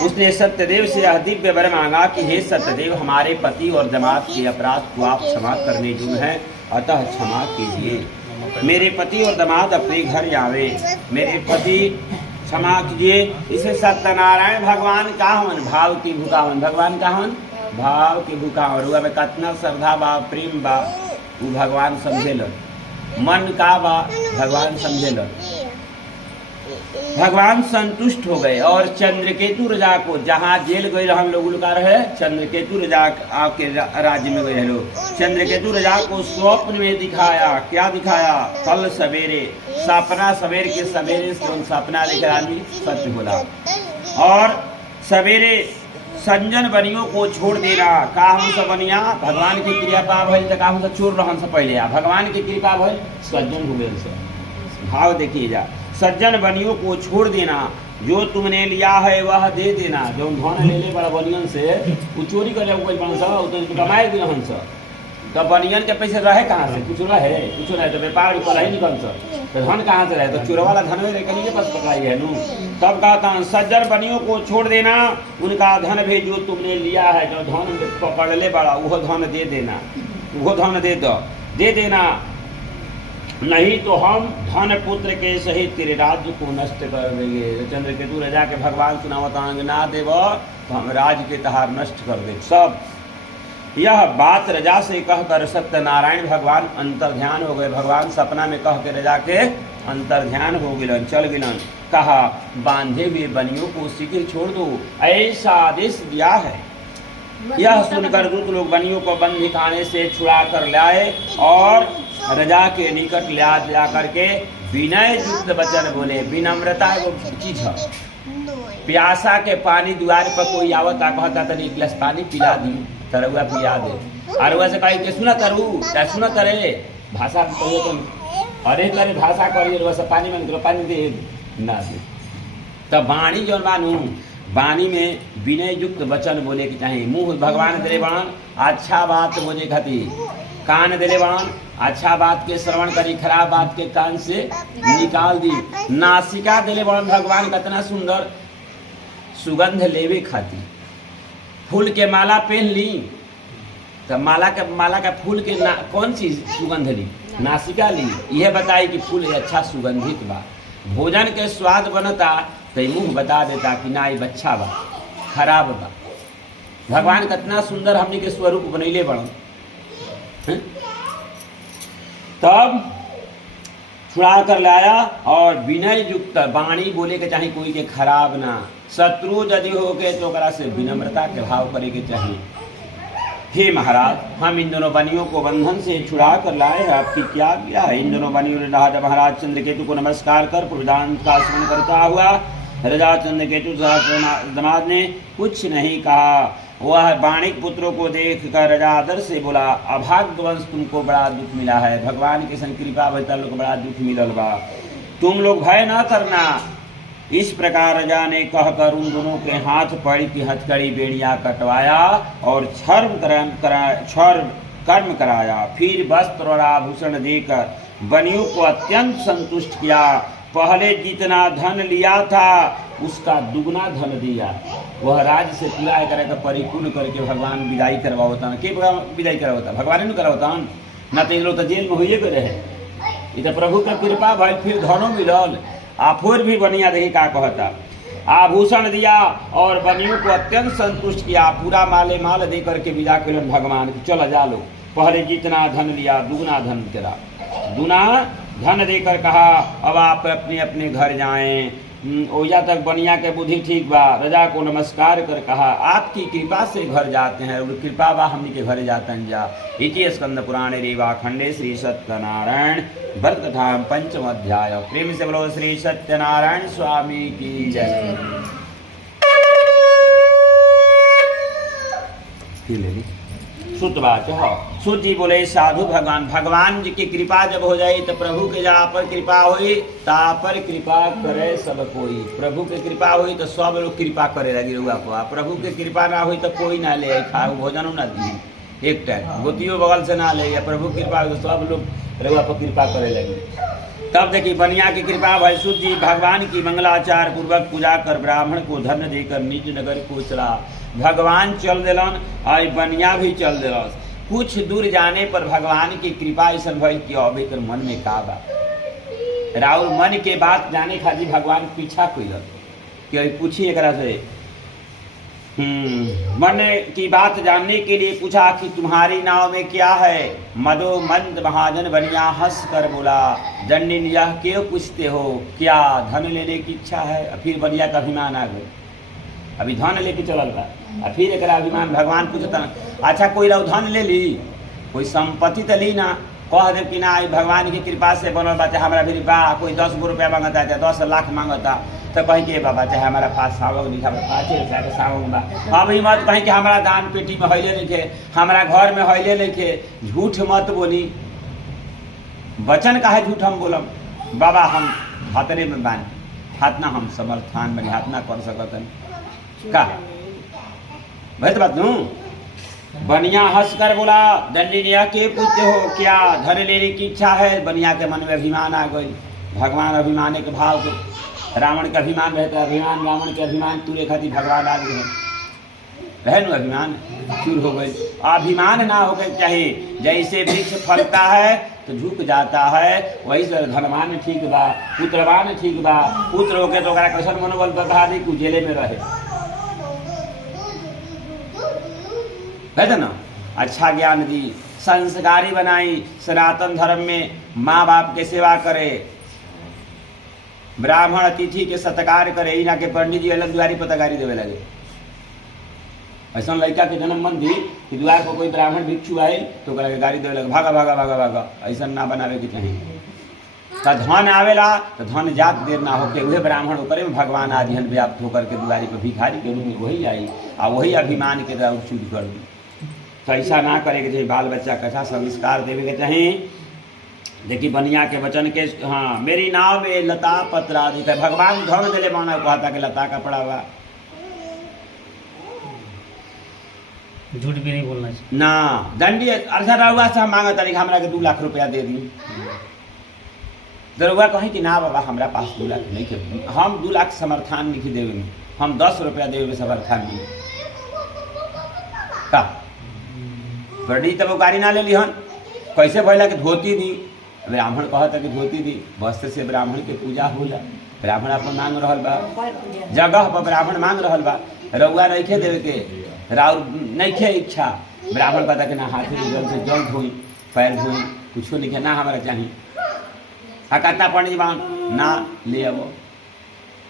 उसने सत्यदेव से यह दिव्य वर मांगा कि हे सत्यदेव, हमारे पति और जमात के अपराध को आप क्षमा करने योग्य हैं, अतः क्षमा कीजिए। मेरे पति और दामाद अपने घर आवे, मेरे पति क्षमा कीजिए। इसे सत्यनारायण भगवान का हवन, भाव की भूखावन, भगवान का हवन भाव की भूखावन। रुआ में कितना श्रद्धा बा, प्रेम बा, वो भगवान समझेल। मन का बा भगवान समझेल। भगवान संतुष्ट हो गए और चंद्रकेतु राजा को, जहाँ जेल गए हम लोग का रहे, चंद्रकेतु राजा आपके राज्य में गए लोग। चंद्रकेतु राजा को स्वप्न में दिखाया। क्या दिखाया? कल सवेरे सपना, सवेरे के सवेरे सपना लेकर आदमी सत्य बोला। और सवेरे संजन बनियों को छोड़ देना। का हम सब बनिया भगवान की कृपा भइल तो का हम सब चोर रहन से पहले भगवान की कृपा भइल सज्जन हो गए। भाव देखिए जा, सज्जन बनियों को छोड़ देना, जो तुमने लिया है वह दे देना। जो धन ले ले बड़ा बनियन से वो चोरी कर कमाए भी रहन से, तो बनियन के पैसे रहे कहाँ से? कुछ रहे, कुछ रहे तो व्यापार कल ही निकल से, तो धन कहाँ से रहे? तो चोर वाला धन में लेकर पास पकड़ाई है नू। तब कहता सज्जन बनियों को छोड़ देना, उनका धन भी जो तुमने लिया है, जो धन पकड़ ले बड़ा वह धन दे देना, वह धन दे देना, नहीं तो हम धन पुत्र के सहित तेरे राज्य को नष्ट कर देंगे। चंद्रकेतु राजा के भगवान सुनावतांग ना देव तो हम राज्य के तहार नष्ट कर दे सब। यह बात राजा से कहकर सत्यनारायण भगवान अंतर्ध्यान हो गए। भगवान सपना में कह के राजा के अंतर्ध्यान हो गिलन, चल गिलन। कहा बांधे हुए बनियों को शीघ्र छोड़ दो, ऐसा आदेश दिया है। यह सुनकर दूत लोग बनियों को बंदी खाने से छुड़ा कर लाए और राजा के निकट ला करके विनय युक्त वचन बोले। विनम्रता एगो चीज है। प्यासा के पानी द्वार पर कोई आवता कहता तनी एक गिलास पानी पिला दी, तरुआ पिला दे। अरुआ से कही के सुना तरु क्या सुना तरे भाषा कहिए तो अरे करे भाषा करिए रुआ से पानी में निकलो, पानी दे ना दे। तब वाणी जो मानू वाणी में विनय युक्त वचन बोले कि चाहे। मुंह भगवान दे बाण अच्छा बात बोले खातिर, कान दे बाण अच्छा बात के श्रवण करी, खराब बात के कान से निकाल दी। नासिका दिले बाण भगवान कितना सुंदर सुगंध लेवे खातिर। फूल के माला पहन ली तो माला का फूल के कौन सी सुगंध ली? नासिका ली। यह बताई कि फूल अच्छा सुगंधित बा। भोजन के स्वाद बनता तो मुंह बता देता कि ना ये अच्छा बा खराब बा। भगवान कितना सुंदर हमने के स्वरूप बनैले बड़। तब छुड़ा कर लाया और विनय युक्त वाणी बोले के चाहे कोई के खराब ना। शत्रु यदि हो गए तो ओकरा से विनम्रता के भाव करे के चाहिए। हे महाराज, हम इन दोनों बनियों को बंधन से छुड़ा कर लाए हैं, आपकी क्या किया है? इन दोनों बनियों ने राजा महाराज चंद्रकेतु को नमस्कार कर प्रदान का स्मरण करता हुआ राजा चंद्रकेतु दामाद ने कुछ नहीं कहा। वह बाणिक पुत्रों को देख कर राजा आदर से बोला, अभाग्यवंश तुमको बड़ा दुख मिला है। भगवान की कृपा भैता लोग बड़ा दुख मिलल बा, तुम लोग भय न करना। इस प्रकार राजा ने कहकर उन दोनों के हाथ पड़ की हथकड़ी बेड़िया कटवाया और कर्म कराया। फिर वस्त्र और आभूषण देकर बनियों को अत्यंत संतुष्ट किया। पहले जितना धन लिया था उसका दुगना धन दिया। वह राज्य से पूरा करके परिपूर्ण करके भगवान विदाई करवाता। के विदाई करवाता? भगवान ने करवाता ना। तो इन लोग तो जेल में हुए गए रहे, ये तो प्रभु का कृपा भाई। फिर धनों मिलल आ फिर भी बनिया देखी का कहता। आभूषण दिया और बनियों को अत्यंत संतुष्ट किया। पूरा माले माल दे करके विदा कर भगवान की चल जा लो। पहले जितना धन लिया दुगना धन तेरा, दुना धन देकर कहा अब आप अपने अपने घर जाएं। ओजा तक बनिया के बुद्धि ठीक बा, रजा को नमस्कार कर कहा आपकी कृपा से घर जाते हैं, और कृपा बा हमनी के घर जाते हैं जा। इति स्कंद पुराणे रेवा खंडे श्री सत्यनारायण व्रत कथा पंचम अध्याय। प्रेम से बोलो श्री सत्यनारायण स्वामी की जय। सुतवाच सूत जी बोले साधु भगवान, भगवान जी की कृपा जब हो जाए तो प्रभु के जहाँ पर कृपा हुई ता पर कृपा करे सब कोई। प्रभु के कृपा हुई तो सब लोग कृपा करे लगी रुआ को, प्रभु के कृपा ना हुई तो कोई ना ले खाओ भोजन ना दी एक टाइम गोतियों बगल से ना ले, प्रभु कृपा हुई तो सब लोग रुआ पर कृपा करे लगी। तब देखिए बनिया की कृपा भाई सूत जी भगवान की मंगलाचार पूर्वक पूजा कर ब्राह्मण को धन देकर निज नगर को चला। भगवान चल दिलन और बनिया भी चल दिलन। कुछ दूर जाने पर भगवान की कृपा ऐसा भई कि अब एकर मन में का बा, राउर मन के बात जाने खातिर भगवान पीछा कइलन कि पूछी एकरा से। मन की बात जानने के लिए पूछा कि तुम्हारी नाव में क्या है। मदो मंद महाजन बनिया हंस कर बोला, दंडिन यह क्यों पूछते हो, क्या धन लेने की इच्छा है। फिर बनिया का अभिमान आ गया, अभी धन लेके चलल बा, और फिर एक अभिमान भगवान पूछता अच्छा कोई रहो धन ले ली, कोई संपत्ति तो ली ना, कह दे कि ना भगवान की कृपा से बनल बा, चाहे हमारा भी बा कोई 10 गो रुपया मांगता है 10 लाख मांगता तो कहीं के बाबा चाहे हमारा पास सावक लिखा 5,000 के सावक बा। अब ही मत कहीं कि हमारा दान पेटी में हईले नहीं थे, हमारा घर में हईले नहीं थे। झूठ मत बोली, वचन का है झूठ हम बोलम। बाबा हम हाथरे में बान हाथ ना हम समर्थान बनी हाथ ना कर सकतन का भाई तो बात नू। बनिया हंस कर बोला दंडिनिया के पूछते हो, क्या धन लेने की इच्छा है। बनिया के मन में अभिमान आ गई। भगवान अभिमान के भाव को, रावण का अभिमान रहता है, अभिमान रावण के अभिमान तुरे खातिर भगवान आ गए रहे नु अभिमान चूर हो गई। अभिमान ना हो गए चाहिए, जैसे वृक्ष फलता है तो झुक जाता है, वही से धनवान ठीक बा, पुत्रवान ठीक बा। पुत्र होके तो कैसन मनोबल बढ़ा दी कि जेले में रहे कहते ना। अच्छा ज्ञान दी, संस्कारी बनाई, सनातन धर्म में माँ बाप के सेवा करे, ब्राह्मण अतिथि के सत्कार करे, इना के पंडित जी अलग द्वारी पतगारी देवे लगे। ऐसा लड़का के जन्म मन दी कि द्वार पर कोई ब्राह्मण भिक्षु आए तो गाड़ी देवे लगे, भागा भागा भागा भागा। ऐसा ना बनावे के चाहिए। तो धन आवेला तो धन जात देर ना होके वही ब्राह्मण ऊपर में भगवान आदिहन व्याप्त होकर के द्वारी पर भिखारी के रूप में वही आई और वही अभिमान के द्वारा चूज कर दी। तो ऐसा ना करे के चाहिए। बाल बच्चा कैसा संस्कार देवे के चाहिए। देखिए बनिया के वचन के हाँ मेरी नाव में लता पत्र आदि है। भगवान धन दिले माना कहता कि लता का पड़ा हुआ झूठ भी नहीं बोलना चाहिए ना। दंडी अर्धा रहुआ से हम मांगा तारीख हमरा के 2 लाख रुपया दे दी। दरुआ कहीं कि ना बाबा हमरा पास 2 लाख नहीं थे, हम 2 लाख समर्थान नहीं देवे, हम 10 रुपया देवे समर्थान नहीं का बड़ी तब गाड़ी ना ले ली हन। कैसे भैला कि धोती दी, ब्राह्मण कहता कि धोती दी, वस्त्र से ब्राह्मण के पूजा होला। ब्राह्मण अपन मांग रहल बा, जगह पर ब्राह्मण मांग रहल बा, रउआ नहीं देवे के राउर नहीं इच्छा। ब्राह्मण कहता कि ना हाथ में जल से जल धोई, पैर धोई, कुछ नहीं ना हमारा चाहिए। हाँ कहता पंडित जी ना ले अब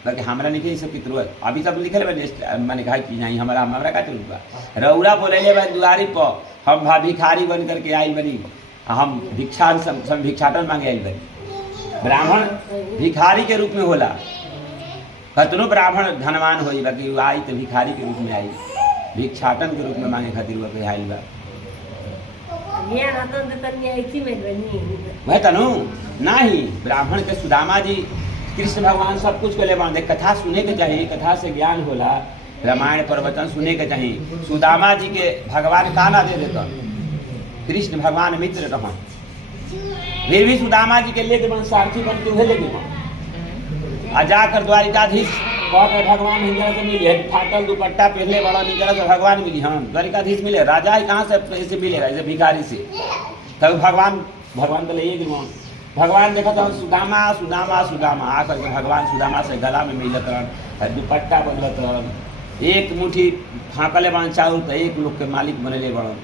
बाकी हमारा नहीं सब की जरूरत अभी सब लिखल मैंने कहा कि नहीं हमारा हमारा का जरूरत। रउरा बोले दुआरी पर हम भिखारी बन करके आई बनी, हम भिक्षाटन मांगे आई बनी। ब्राह्मण भिखारी के रूप में होला, कतनो ब्राह्मण धनवान होई बाकी आई तो भिखारी के रूप में आई, भिक्षाटन के रूप में मांगे खातिर वह आई बा। वह तनु नहीं ब्राह्मण के सुदामा जी कृष्ण भगवान सब कुछ के ले बांधे। कथा सुने के चाहिए, कथा से ज्ञान होला, रामायण प्रवचन सुने के चाहिए। सुदामा जी के भगवान का ना दे देता, कृष्ण भगवान मित्र रहा, फिर भी सुदामा जी के लेके बन सारथी बन के लेके आ जाकर द्वारिकाधीश कह भगवान हिंदुआ से मिले, फाटल दुपट्टा पहले बड़ा निकला तो भगवान मिली। हाँ द्वारिकाधीश मिले, राजा ही कहाँ से मिलेगा ऐसे भिखारी से। तब भगवान तो ले भगवान देखा तो सुदामा सुदामा सुदामा आकर के भगवान सुदामा से गला में मिलत रहन, दुपट्टा बदलत रहन, एक मुट्ठी फाँकले बन चाउर तो एक लोग के मालिक बनले बड़न।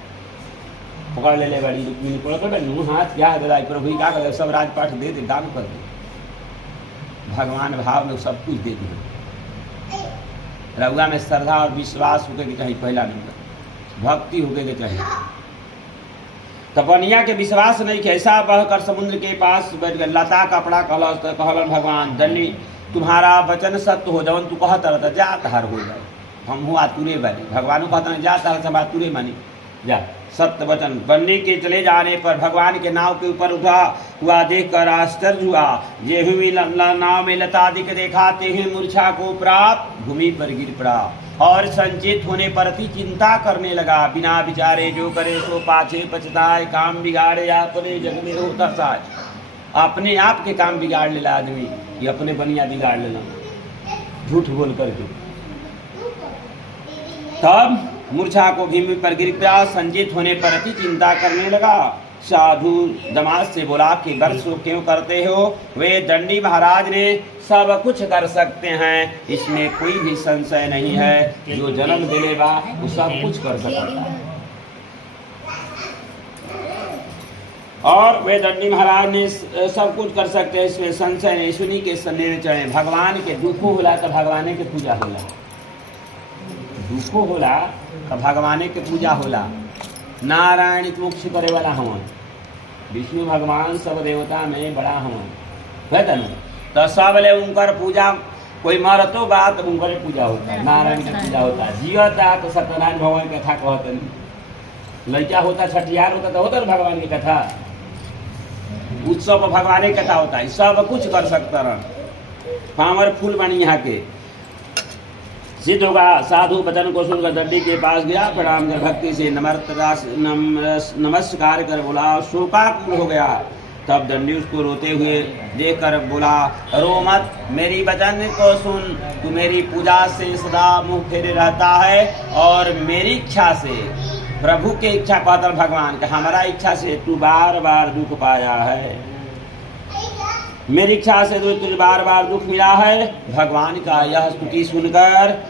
पकड़ ले बड़ी रुक्मिणी पकड़ बड़ी हाथ क्या दिलाई प्रभु क्या कर सब राजपाट दे दे दान कर दे। भगवान भाव में सब कुछ दे दे। रउआ में श्रद्धा और विश्वास होके के चाहिए, पहला नंबर भक्ति होके के चाहिए। तो बनिया के विश्वास नहीं कि ऐसा बहकर समुद्र के पास बैठ गए लता कपड़ा कहल तो कहलन भगवान दंडी तुम्हारा वचन सत्य हो जवन तू कहत रहता जा तहार हो जाए हम हुआ तुरे बने। भगवान कहता जा तहार सब तुरे मानी जा सत्य वचन। बन्नी के चले जाने पर भगवान के नाव के ऊपर उठा हुआ देखकर आश्चर्य हुआ। जेहू नाव में लता दिख देखा तेहू मूर्छा को प्राप्त भूमि पर गिर पड़ा और संचेत होने पर अति चिंता करने लगा। बिना विचारे जो करे सो पाछे पछताए, काम बिगाड़े अपने जग में होता साज। अपने आप के काम बिगाड़ लेला आदमी, ये अपने बनिया बिगाड़ लेला झूठ बोल करके। तब मूर्छा को भूमि पर गिर पड़ा, संचेत होने पर अति चिंता करने लगा। साधु दमाद से बोला कि वर्ष क्यों करते हो? वे दंडी महाराज ने सब कुछ कर सकते हैं, इसमें कोई भी संशय नहीं है। जो जन्म दिलेगा वो सब कुछ कर सकता है। और वे दंडी महाराज ने सब कुछ कर सकते हैं, इसमें संशय नहीं। सुनी के सन्ने चढ़े भगवान के दुखों होला तो भगवान के पूजा होला, दुखों होला तो भगवान के पूजा होला। नारायण मोक्ष करे वाला हवन, विष्णु भगवान सब देवता में बड़ा हवन है ना। तो सब ले उनकर पूजा, कोई मरतो बात उनकर पूजा होता है, नारायण की पूजा होता है। जियता तो सत्यनारायण भगवान की कथा कहते, लड़का होता छठियार होता तो होता भगवान की कथा, उत्सव भगवान की कथा होता है। सब कुछ कर सकता रह पावरफुल बनी यहाँ के सिद्ध होगा। साधु वचन को सुनकर दंडी के पास गया, प्रणाम कर भक्ति से नमस्कार कर बोला, शोकाकुल हो गया। तब दंडी उसको रोते हुए देखकर बोला, रो मत, मेरी वचन को सुन। तू मेरी पूजा से सदा मुँह फेरे रहता है और मेरी इच्छा से, प्रभु के इच्छा पात्र भगवान का, हमारा इच्छा से तू बार बार दुख पाया है। मेरी इच्छा से तुझे बार बार दुख मिला है। भगवान का यह स्तुति सुनकर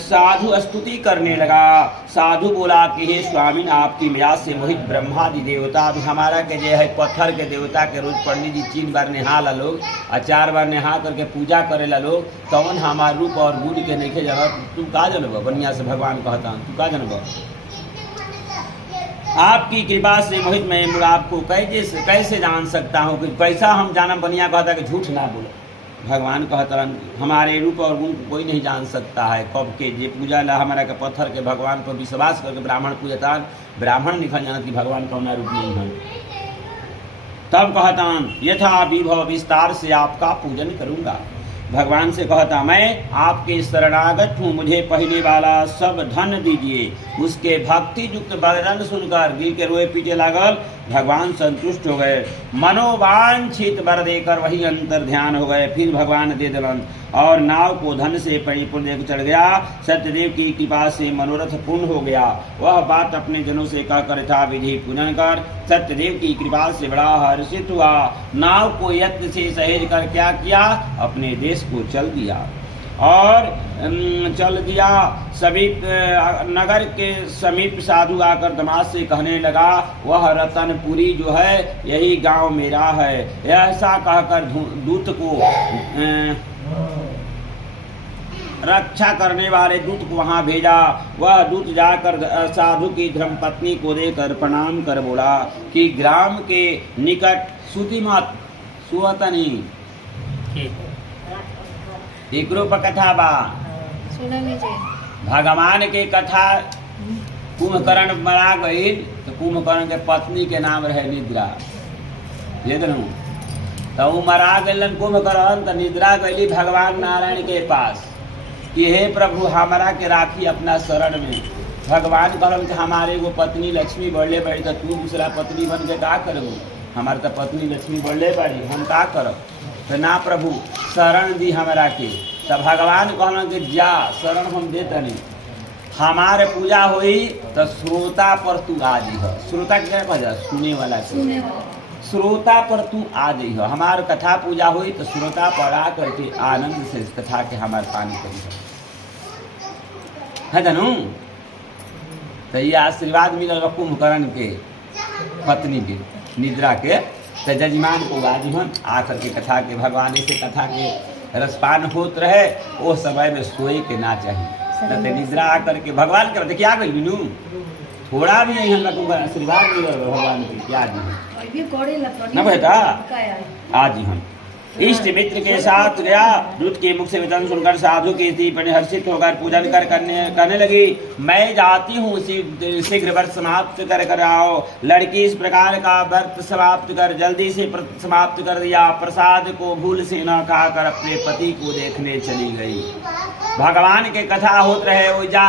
साधु स्तुति करने लगा। साधु बोला कि हे स्वामी, आपकी मिजाज से मोहित ब्रह्मादि देवता भी हमारा के जे है पत्थर के देवता के रोज पंडित जी 3 बार नहा लोग और 4 बार नहा करके पूजा करेला लोग, कौन हमार रूप और गुण के नहीं जानत। तू का जानब? बनिया से भगवान कहता तू का जानब? आपकी कृपा से मोहित मैं आपको कैसे जान सकता हूँ कि कैसा हम जानब? बनिया कहता कि झूठ ना बोलो। भगवान कहता हमारे रूप और गुण को कोई नहीं जान सकता है। कब के जे पूजा ला हमारा के पत्थर के भगवान पर विश्वास करके ब्राह्मण पूजता, ब्राह्मण निखल जानत कि भगवान कौन रूप नहीं है। तब कहता यथा विभव विस्तार से आपका पूजन करूँगा। भगवान से कहता मैं आपके शरणागत हूँ, मुझे पहले वाला सब धन दीजिए। उसके भक्ति युक्त वर्णन सुनकर गिर के रोए पीटे लागल। भगवान संतुष्ट हो गए, मनोवांछित वर देकर वही अंतर ध्यान हो गए। फिर भगवान दे दलन और नाव को धन से परिपूर्ण देकर चढ़ गया। सत्यदेव की कृपा से मनोरथ पूर्ण हो गया। वह बात अपने जनों से कहकर था विधि पूजन कर सत्यदेव की कृपा से बड़ा हर्षित हुआ। नाव को यत्न से सहेज कर क्या किया, अपने देश को चल दिया और चल दिया। सभी नगर के समीप साधु आकर दमाद से कहने लगा, वह रतनपुरी जो है यही गांव मेरा है। ऐसा कहकर दूत को रक्षा करने वाले दूत को वहां भेजा। वह दूत जाकर साधु की धर्मपत्नी को देकर प्रणाम कर बोला कि ग्राम के निकट सुती मत सुअतनी एक रूप कथा बा सुना लीजिए। भगवान के कथा कुंभकर्ण मरा गई तो कुंभकर्ण के पत्नी के नाम रहे निद्रा, ये तो वो मरा गलन कुंभकर्ण तो निद्रा गई भगवान नारायण के पास कि हे प्रभु हमारा के राखी अपना शरण में। भगवान कहलन कि हमारे वो पत्नी लक्ष्मी बढ़ले बड़ी तो तू दूसरा पत्नी बन के का करबू? हमारे तो पत्नी लक्ष्मी बढ़ले बड़ी, हम का करब? तो ना प्रभु शरण दी हमारा के। तब भगवान कहलन कि जा शरण हम देते नहीं, हमारे पूजा हुई तो श्रोता पर तू आ जाइह। श्रोता क्या कहा? सुने वाला के। श्रोता पर तू आ जाइह। हमार कथा पूजा हुई तो श्रोता पर आ करके आनंद से इस कथा के हमारे पानी करी है जानू। तो ये आशीर्वाद मिलल बा कुंभकर्ण के पत्नी के निद्रा के। तो जजमान को गाजीवन आकर के कथा के भगवान से कथा के रसपान होत रहे, वो समय में सोए के ना चाहिए। तो निद्रा आकर के भगवान के बताए क्या गई मीनू थोड़ा भी नहीं हम लोग आशीर्वाद मिलल भगवान के क्या जी न बेटा आज हम इष्ट मित्र के साथ गया। दूत के मुख से वचन सुनकर साधु की स्त्री परिहर्षित होकर पूजन करने लगी। मैं जाती हूँ शीघ्र व्रत समाप्त कर आओ। लड़की इस प्रकार का व्रत समाप्त कर जल्दी से समाप्त कर दिया। प्रसाद को भूल से न खाकर अपने पति को देखने चली गई। भगवान के कथा होत रहे ओजा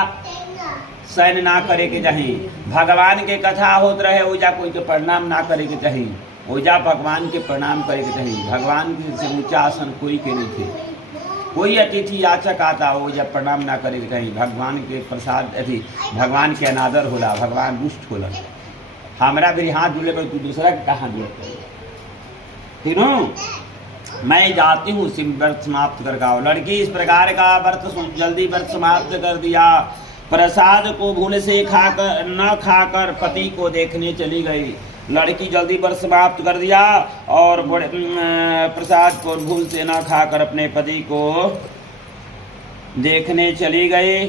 शयन ना करे के चाहिए। भगवान के कथा होत रहे ओजा कोई के प्रणाम ना करे के चाहिए। ओजा भगवान के प्रणाम करे के चाहिए। भगवान से ऊंचा आसन कोई के नहीं थे। कोई अतिथि याचक आता ओजा प्रणाम ना करे के चाहिए। भगवान के प्रसाद अथी भगवान के अनादर होला, भगवान दुष्ट होला। हमारा भी हाथ जुले पर तू दूसरा के कहाँ जुले फिर मैं जाती हूँ व्रत समाप्त कर गाओ। लड़की इस प्रकार का व्रत जल्दी व्रत समाप्त कर दिया। प्रसाद को भूल से न खाकर पति को देखने चली गई। लड़की जल्दी व्रत समाप्त कर दिया और प्रसाद को भूल से न खाकर अपने पति को देखने चली गई।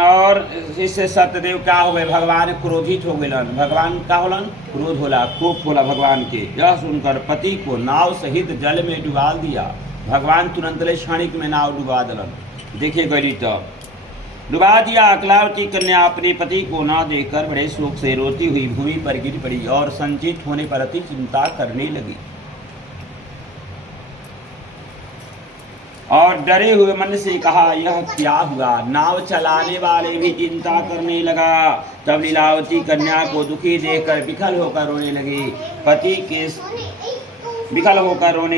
और इससे सत्यदेव क्या हो गए भगवान क्रोधित हो गए। भगवान का होलन क्रोध होला, कोप होला भगवान के। यह सुनकर पति को नाव सहित जल में डुबा दिया। भगवान तुरंत क्षणिक में नाव डुबा दिलन। देखिए गई तो डुबा दिया। अकलावती कन्या अपने पति को न देखकर बड़े शोक से रोती हुई भूमि पर गिर पड़ी और संचित होने पर अति चिंता करने लगी और डरे हुए मन से कहा यह क्या हुआ। नाव चलाने वाले भी चिंता करने लगा। तब लीलावती कन्या को दुखी देखकर विकल होकर रोने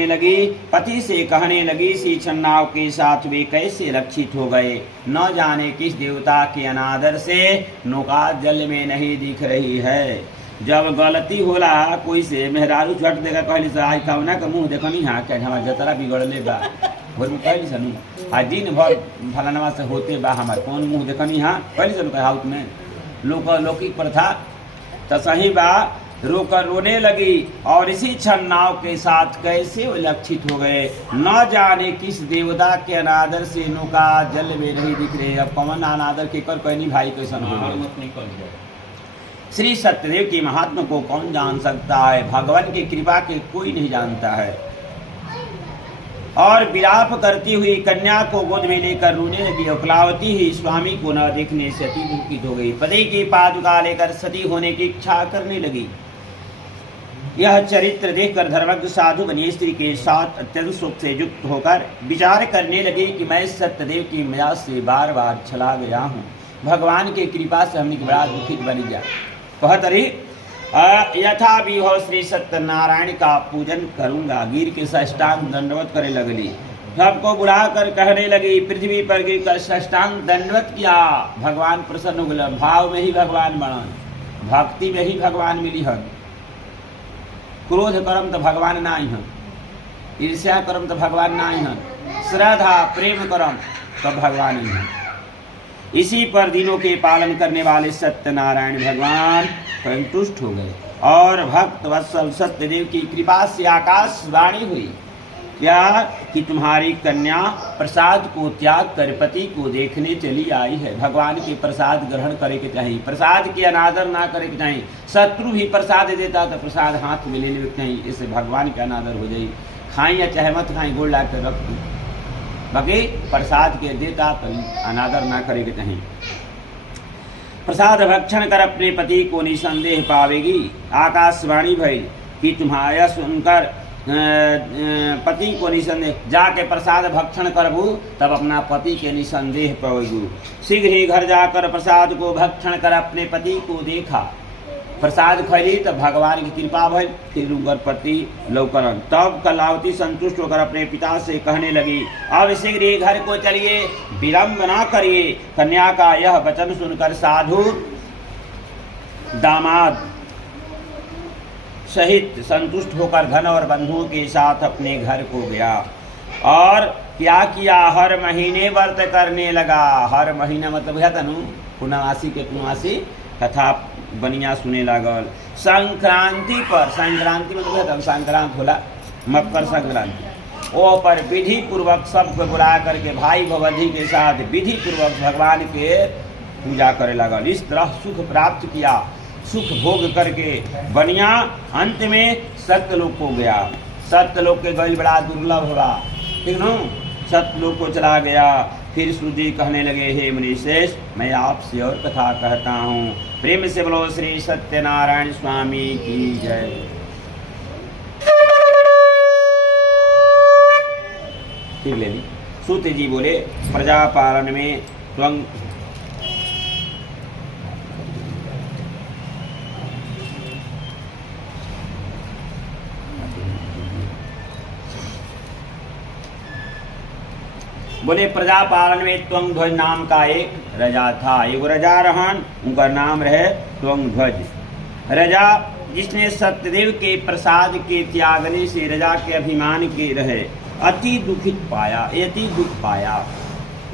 लगी। पति से कहने लगी सी छन्नाव के साथ वे कैसे रक्षित हो गए। न जाने किस देवता के अनादर से नौका जल में नहीं दिख रही है। जब गलती होला कोई से मेहरारू झट देगा कहली से आज कौना का मुँह देखनी हाँ क्या हमार जतरा बिगड़ले बा कहली सनू आज दिन भर फलानवा से होते बा हमार कौन मुँह देखनी हाँ कहली सनू कहा में लौकिक प्रथा तो सही बा। रोकर रोने लगी और इसी क्षण नाव के साथ कैसे वो लक्षित हो गए। न जाने किस देवता के अनादर से नौका जल में नहीं दिख रहे। अब पवन अनादर के कर कहनी भाई कैसन हो गए। श्री सत्यदेव की महात्मा को कौन जान सकता है। भगवान की कृपा के कोई नहीं जानता है। और विलाप करती हुई कन्या को गोद में लेकर रोने लगी। अकलावती ही स्वामी को न देखने से अति दुखित हो गई। पति की पादुका लेकर सती होने की इच्छा करने लगी। यह चरित्र देखकर धर्मज्ञ साधु बनी स्त्री के साथ अत्यंत सुख से युक्त होकर विचार करने लगे कि मैं सत्यदेव की मया से बार बार चला गया हूँ। भगवान की कृपा से हमने बड़ा दुखित बन गया। कहत रही यथा भी हो श्री सत्यनारायण का पूजन करूंगा। गिर के साष्टांग दंडवत करे लगली। सबको बुलाकर कहने लगी पृथ्वी पर गिर कर साष्टांग दंडवत किया। भगवान प्रसन्न हो गए। भाव में ही भगवान बनन, भक्ति में ही भगवान मिली हन। क्रोध कर्म तो भगवान ना हन, ईर्ष्या कर्म तो भगवान ना हन, श्रद्धा प्रेम कर्म तो भगवान ही हन। इसी पर दिनों के पालन करने वाले सत्यनारायण भगवान संतुष्ट हो गए और भक्त वत्सल सत्यदेव की कृपा से आकाशवाणी हुई क्या कि तुम्हारी कन्या प्रसाद को त्याग कर पति को देखने चली आई है। भगवान के प्रसाद ग्रहण करे के चाहिए, प्रसाद के अनादर ना करे के चाहिए। शत्रु भी प्रसाद देता तो प्रसाद हाथ में लेने के चाहिए। इससे भगवान के अनादर हो जाए। खाई या चाहे मत खाई गोड़ ला कर रख दो, बाकी प्रसाद के देता तो अनादर ना करे के चाहिए। प्रसाद भक्षण कर अपने पति को निसंदेह पावेगी। आकाशवाणी भई कि तुम्हारा सुनकर पति को निसंदेह जाके प्रसाद भक्षण करबू तब अपना पति के निसंदेह पावेगू। शीघ्र ही घर जाकर प्रसाद को भक्षण कर अपने पति को देखा। प्रसाद खैली तब भगवान की कृपा भई, फिर उनकर पति लौकरन। तब कलावती संतुष्ट होकर अपने पिता से कहने लगी अब शीघ्र ही घर को चलिए, विलंब ना करिए। कन्या का यह वचन सुनकर साधु दामाद सहित संतुष्ट होकर धन और बंधुओं के साथ अपने घर को गया और क्या किया, हर महीने व्रत करने लगा। हर महीना मतलब है तनु पूर्णमासी के पूर्णमासी कथा बनिया सुने लागल। संक्रांति पर, संक्रांति में तो संक्रांत होला मकर संक्रांति, ओ पर विधि पूर्वक सबको बुला करके भाई भवधी के साथ विधि पूर्वक भगवान के पूजा करे लागल। इस तरह सुख प्राप्त किया, सुख भोग करके बनिया अंत में सत्यलोक को गया। सत्यलोक के गई बड़ा दुर्लभ हुआ, ठीक न, सत्यलोक को चला गया। फिर सूर्य कहने लगे, हे मुनिश्रेष्ठ, मैं आपसे और कथा कहता हूँ, प्रेम से बोलो श्री सत्यनारायण स्वामी की जय। फिर ले ली। सूत जी बोले, प्रजा पालन में त्वं बोले प्रजा पालन में त्वंग ध्वज नाम का एक रजा था। एक रजा रहन, उनका नाम रहे त्वंग ध्वज। रजा जिसने सत्यदेव के प्रसाद के त्यागने से रजा के अभिमान के रहे अति दुखित पाया, अति दुख पाया।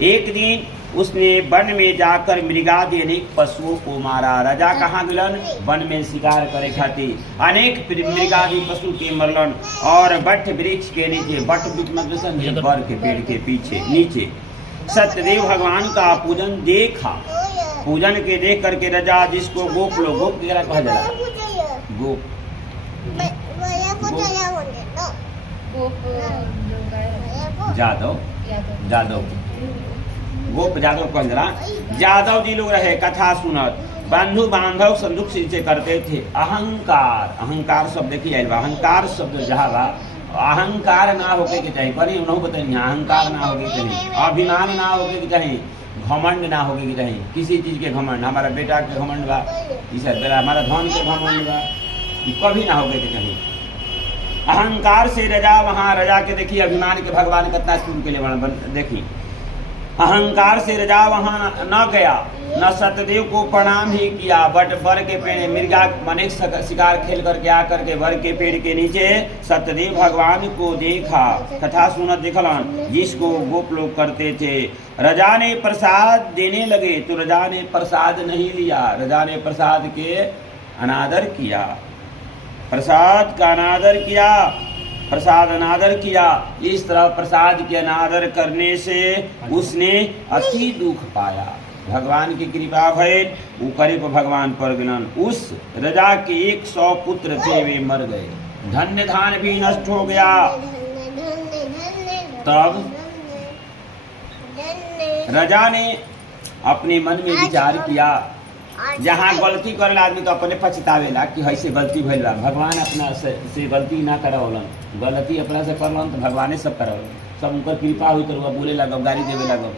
एक दिन उसने वन में जाकर मृगादि अनेक पशुओं को मारा। राजा कहाँ मिलन? वन में शिकार करे खातिर अनेक मृगादि पशु के मरलन और बट वृक्ष के नीचे, बट वृक्ष मतलब बर के पेड़ के पीछे नीचे सत्यदेव भगवान का पूजन देखा। पूजन के देख करके राजा, जिसको गोप लोग, गोप क्या कहा जा रहा है, गोप जादव, जादव गोप जादव कह रहा, जादव जी लोग रहे कथा सुनत। बंधु बांधव संदुख से करते थे। अहंकार, अहंकार शब्द देखिए, अहंकार शब्द जहाँ बा, अहंकार ना होके के चाहिए, पर उन्होंने बताइए अहंकार ना होके के चाहिए, अभिमान ना होके के चाहिए, घमंड ना होके के चाहिए। किसी चीज के घमंड, हमारा बेटा के घमंड बा, हमारा धन के घमंड बा, कभी ना होके के चाहिए। अहंकार से रजा, वहाँ रजा के देखिए अभिमान के भगवान कितना सुन के लिए देखिए। अहंकार से रजा वहाँ न गया, न सत्यदेव को प्रणाम ही किया, बट बर के पेड़ मृगा अनेक शिकार खेल करके आकर के बर के पेड़ के नीचे सत्यदेव भगवान को देखा। कथा सुनत देखलन, जिसको गोप लोग करते थे। रजा ने प्रसाद देने लगे तो रजा ने प्रसाद नहीं लिया, रजा ने प्रसाद के अनादर किया, प्रसाद का अनादर किया, प्रसाद अनादर किया। इस तरह प्रसाद के अनादर करने से उसने अति दुख पाया। भगवान की कृपा भय ऊपरे भगवान पर गिलन। उस रजा के 100 पुत्र थे, वे मर गए, धन्य धान भी नष्ट हो गया। तब रजा ने अपने मन में विचार किया, जहाँ गलती करेला आदमी तो अपने पछतावेला कि ऐसे गलती भइल बा, भगवान अपना से गलती ना करवलन, गलती अपना से करलन तो भगवान सब करवलन। सब उनकर कृपा हुई तो रुआ बोले लगब, गाली देवे लगब,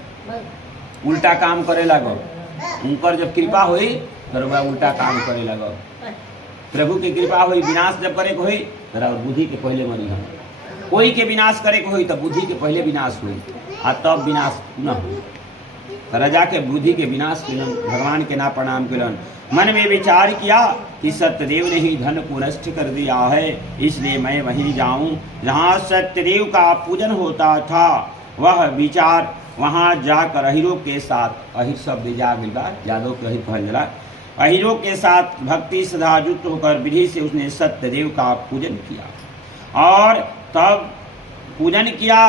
उल्टा काम करे लगब। उनकर जब कृपा हुई तो रुआ उल्टा काम करे लगब। प्रभु की कृपा हुई, विनाश जब करे को हुई तो बुद्धि के पहले मरी हम। कोई के विनाश करे को हुई तो बुद्धि के पहले विनाश हुई, आ तब विनाश न हुई। रजा के बुद्धि के विनाश के भगवान के ना प्रणाम किलन। मन में विचार किया कि सत्यदेव ने ही धन को नष्ट कर दिया है, इसलिए मैं वहीं जाऊं जहाँ सत्यदेव का पूजन होता था। वह विचार वहाँ जाकर अहिरों के साथ, अहिर शब्द यादव के अहिर कहल जाला, अहिरों के साथ भक्ति श्रद्धा युक्त होकर विधि से उसने सत्यदेव का पूजन किया। और तब पूजन किया,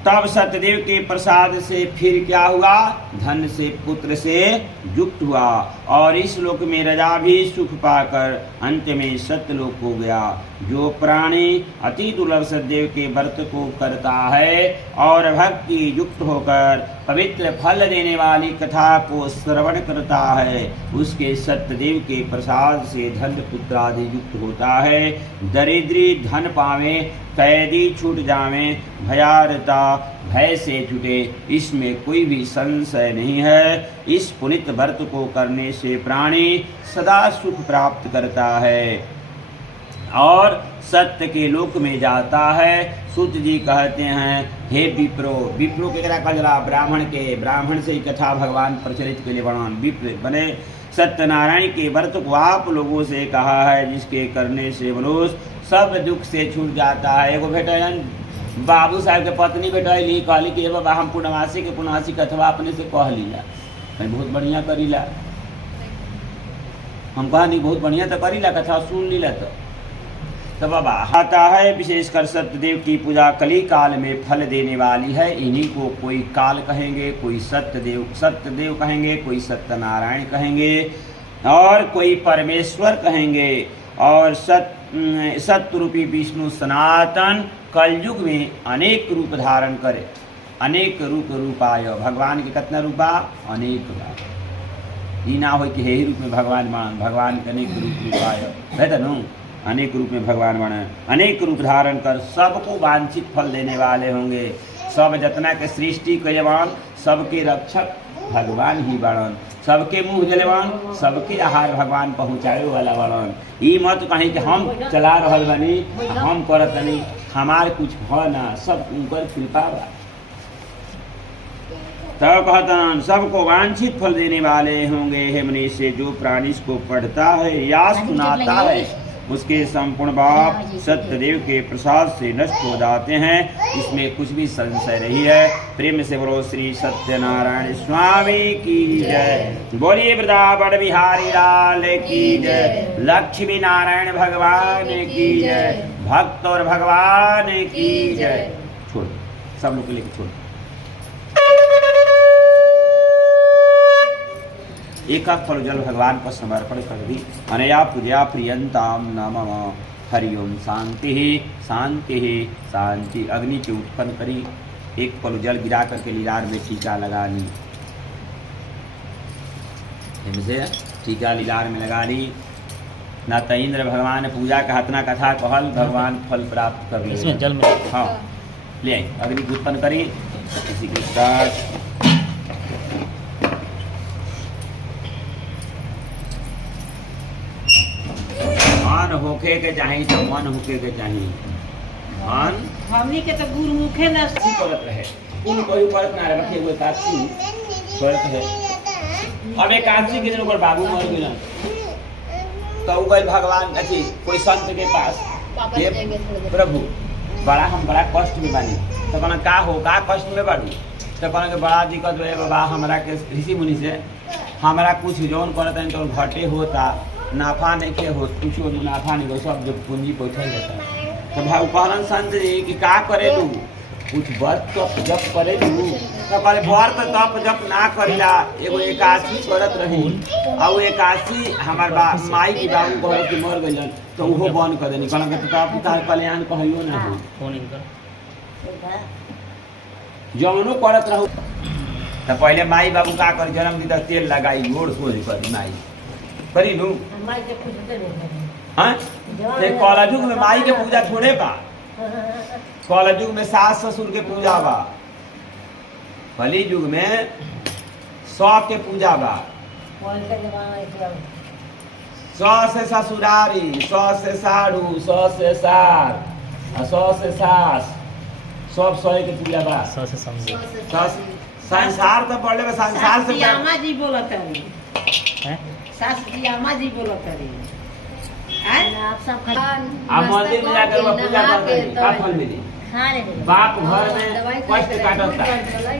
तब सत्यदेव के प्रसाद से फिर क्या हुआ? धन से पुत्र से युक्त हुआ और इस लोक में रजा भी सुख पाकर अंत में सत्यलोक हो गया। जो प्राणी अति दुर्लभ सत्यदेव के व्रत को करता है और भक्ति युक्त होकर पवित्र फल देने वाली कथा को श्रवण करता है, उसके सत्यदेव के प्रसाद से धन पुत्र आदि युक्त होता है। दरिद्री धन पावे, कैदी छूट जावे, भयारता भय से छूटे, इसमें कोई भी संशय नहीं है। इस पुनित व्रत को करने से प्राणी सदा सुख प्राप्त करता है और सत्य के लोक में जाता है। सूत जी कहते हैं, हे विप्रो, विप्रो के कजरा ब्राह्मण के, ब्राह्मण से ही कथा भगवान प्रचलित के लिए भगवान विप्र बने। सत्यनारायण के व्रत को आप लोगों से कहा है, जिसके करने से मनुष्य सब दुख से छूट जाता है। एगो भेटन बाबू साहब के पत्नी भेटली, कहली कि बाबा हम पूर्णवासी के पूर्णवासी कथवा अपने से कह लीला, बहुत बढ़िया करीला। हम कहा नहीं बहुत बढ़िया तो करी ला कथा सुन ली ला तो बाबा आता है विशेषकर सत्यदेव की पूजा कली काल में फल देने वाली है। इन्हीं को कोई काल कहेंगे, कोई सत्यदेव कहेंगे, कोई सत्यनारायण कहेंगे और कोई परमेश्वर कहेंगे। और सत्य रूपी विष्णु सनातन कलयुग में अनेक रूप धारण करे, अनेक रूपाय भगवान के कितना रूपा अनेक रूप ई ना हो कि हे रूप में भगवान मान, भगवान के अनेक रूपाय है तो न अनेक रूप में भगवान बने, अनेक रूप धारण कर सबको वांछित फल देने वाले होंगे। सब जतना के सृष्टि कयवान, सबके रक्षक भगवान ही बड़न, सबके मुँह जलवान, सबके आहार भगवान पहुँचाए वाला बड़न। ई मत कहीं कि हम चला रहल बनी, हम करत नहीं, हमार कुछ हो ना, सब उनकर कृपा बा। तब कहतन सबको वांछित फल देने वाले होंगे। हे मनुष्य जो प्राणी को पढ़ता है या सुनाता है उसके संपूर्ण पाप सत्यदेव के प्रसाद से नष्ट हो जाते हैं, इसमें कुछ भी संशय नहीं है। प्रेम से बोलो श्री सत्यनारायण स्वामी की जय। बोलिए वृंदावन बिहारी लाल की जय। लक्ष्मी नारायण भगवान की जय। भक्त और भगवान की जय। छोड़ सब लोग को लेकर छोड़ एक फल जल भगवान को समर्पण कर दी। अनया पूजया प्रियंताम नमः। हरि ओम। शांति ही शांति ही शांति। अग्नि के उत्पन्न करी, एक पल जल गिरा करके लीलार में टीका लगा ली, टीका लीलार में लगा ली। न तो इंद्र भगवान पूजा का हतना कथा कहल, भगवान फल प्राप्त कर इसमें जल में हाँ ले आई। अग्नि को उत्पन्न करी, इसी के साथ मन होके के चाहिए तो मन होके के चाहिए। मन हमनी के तो गुरुमुखे न करत रहे, इन कोई करत ना रखे हुए काशी करत है। अब एक काशी के दिन ओकर बाबू मर गेलन तो गए भगवान अथी कोई संत के पास, ये प्रभु बड़ा हम बड़ा कष्ट में बानी। तो कहना का हो, का कष्ट में बाड़ू? तो कहना के बड़ा दिक्कत है बाबा, हमरा के ऋषि मुनि से हमरा कुछ जौन करत है तो घटे होता, नाफा नहीं के हो, कुछ मुनाफा नहीं हो, सब जब पूंजी पहुँचल जाता है। तो भाई कहलन संत जी कि का करे लू, कुछ व्रत तप जप करे लू? तो कहले व्रत तप जप ना करिला, एगो एकादशी करत रही और वो एकादशी हमार माई की बाबू घर के मर गइलन तो उहो बंद कर देनी। कहलन कि तो पिता कल्याण कहियो ना हो, फोन इनकर जौनो करत रहू। तो पहले माई बाबू का कर जन्म दी तो तेल लगाई गोड़ सोझ कर माई करी लू। हाँ कलयुग में माई के पूजा थोड़े बा, कलयुग में सास ससुर के पूजा बा, कली युग में सौ के पूजा बा। सौ से ससुरारी, सौ से साड़ू, सौ से सार, सौ से सास, सब सौ के पूजा बा। सौ से समझो संसार तो पढ़ले बा, संसार से अम्मा जी बोलत है, सास जी अम्मा जी बोलत है। आप सब आप मंदिर में जाकर पूजा करते हैं, का फल मिली? बाप घर में कष्ट काटता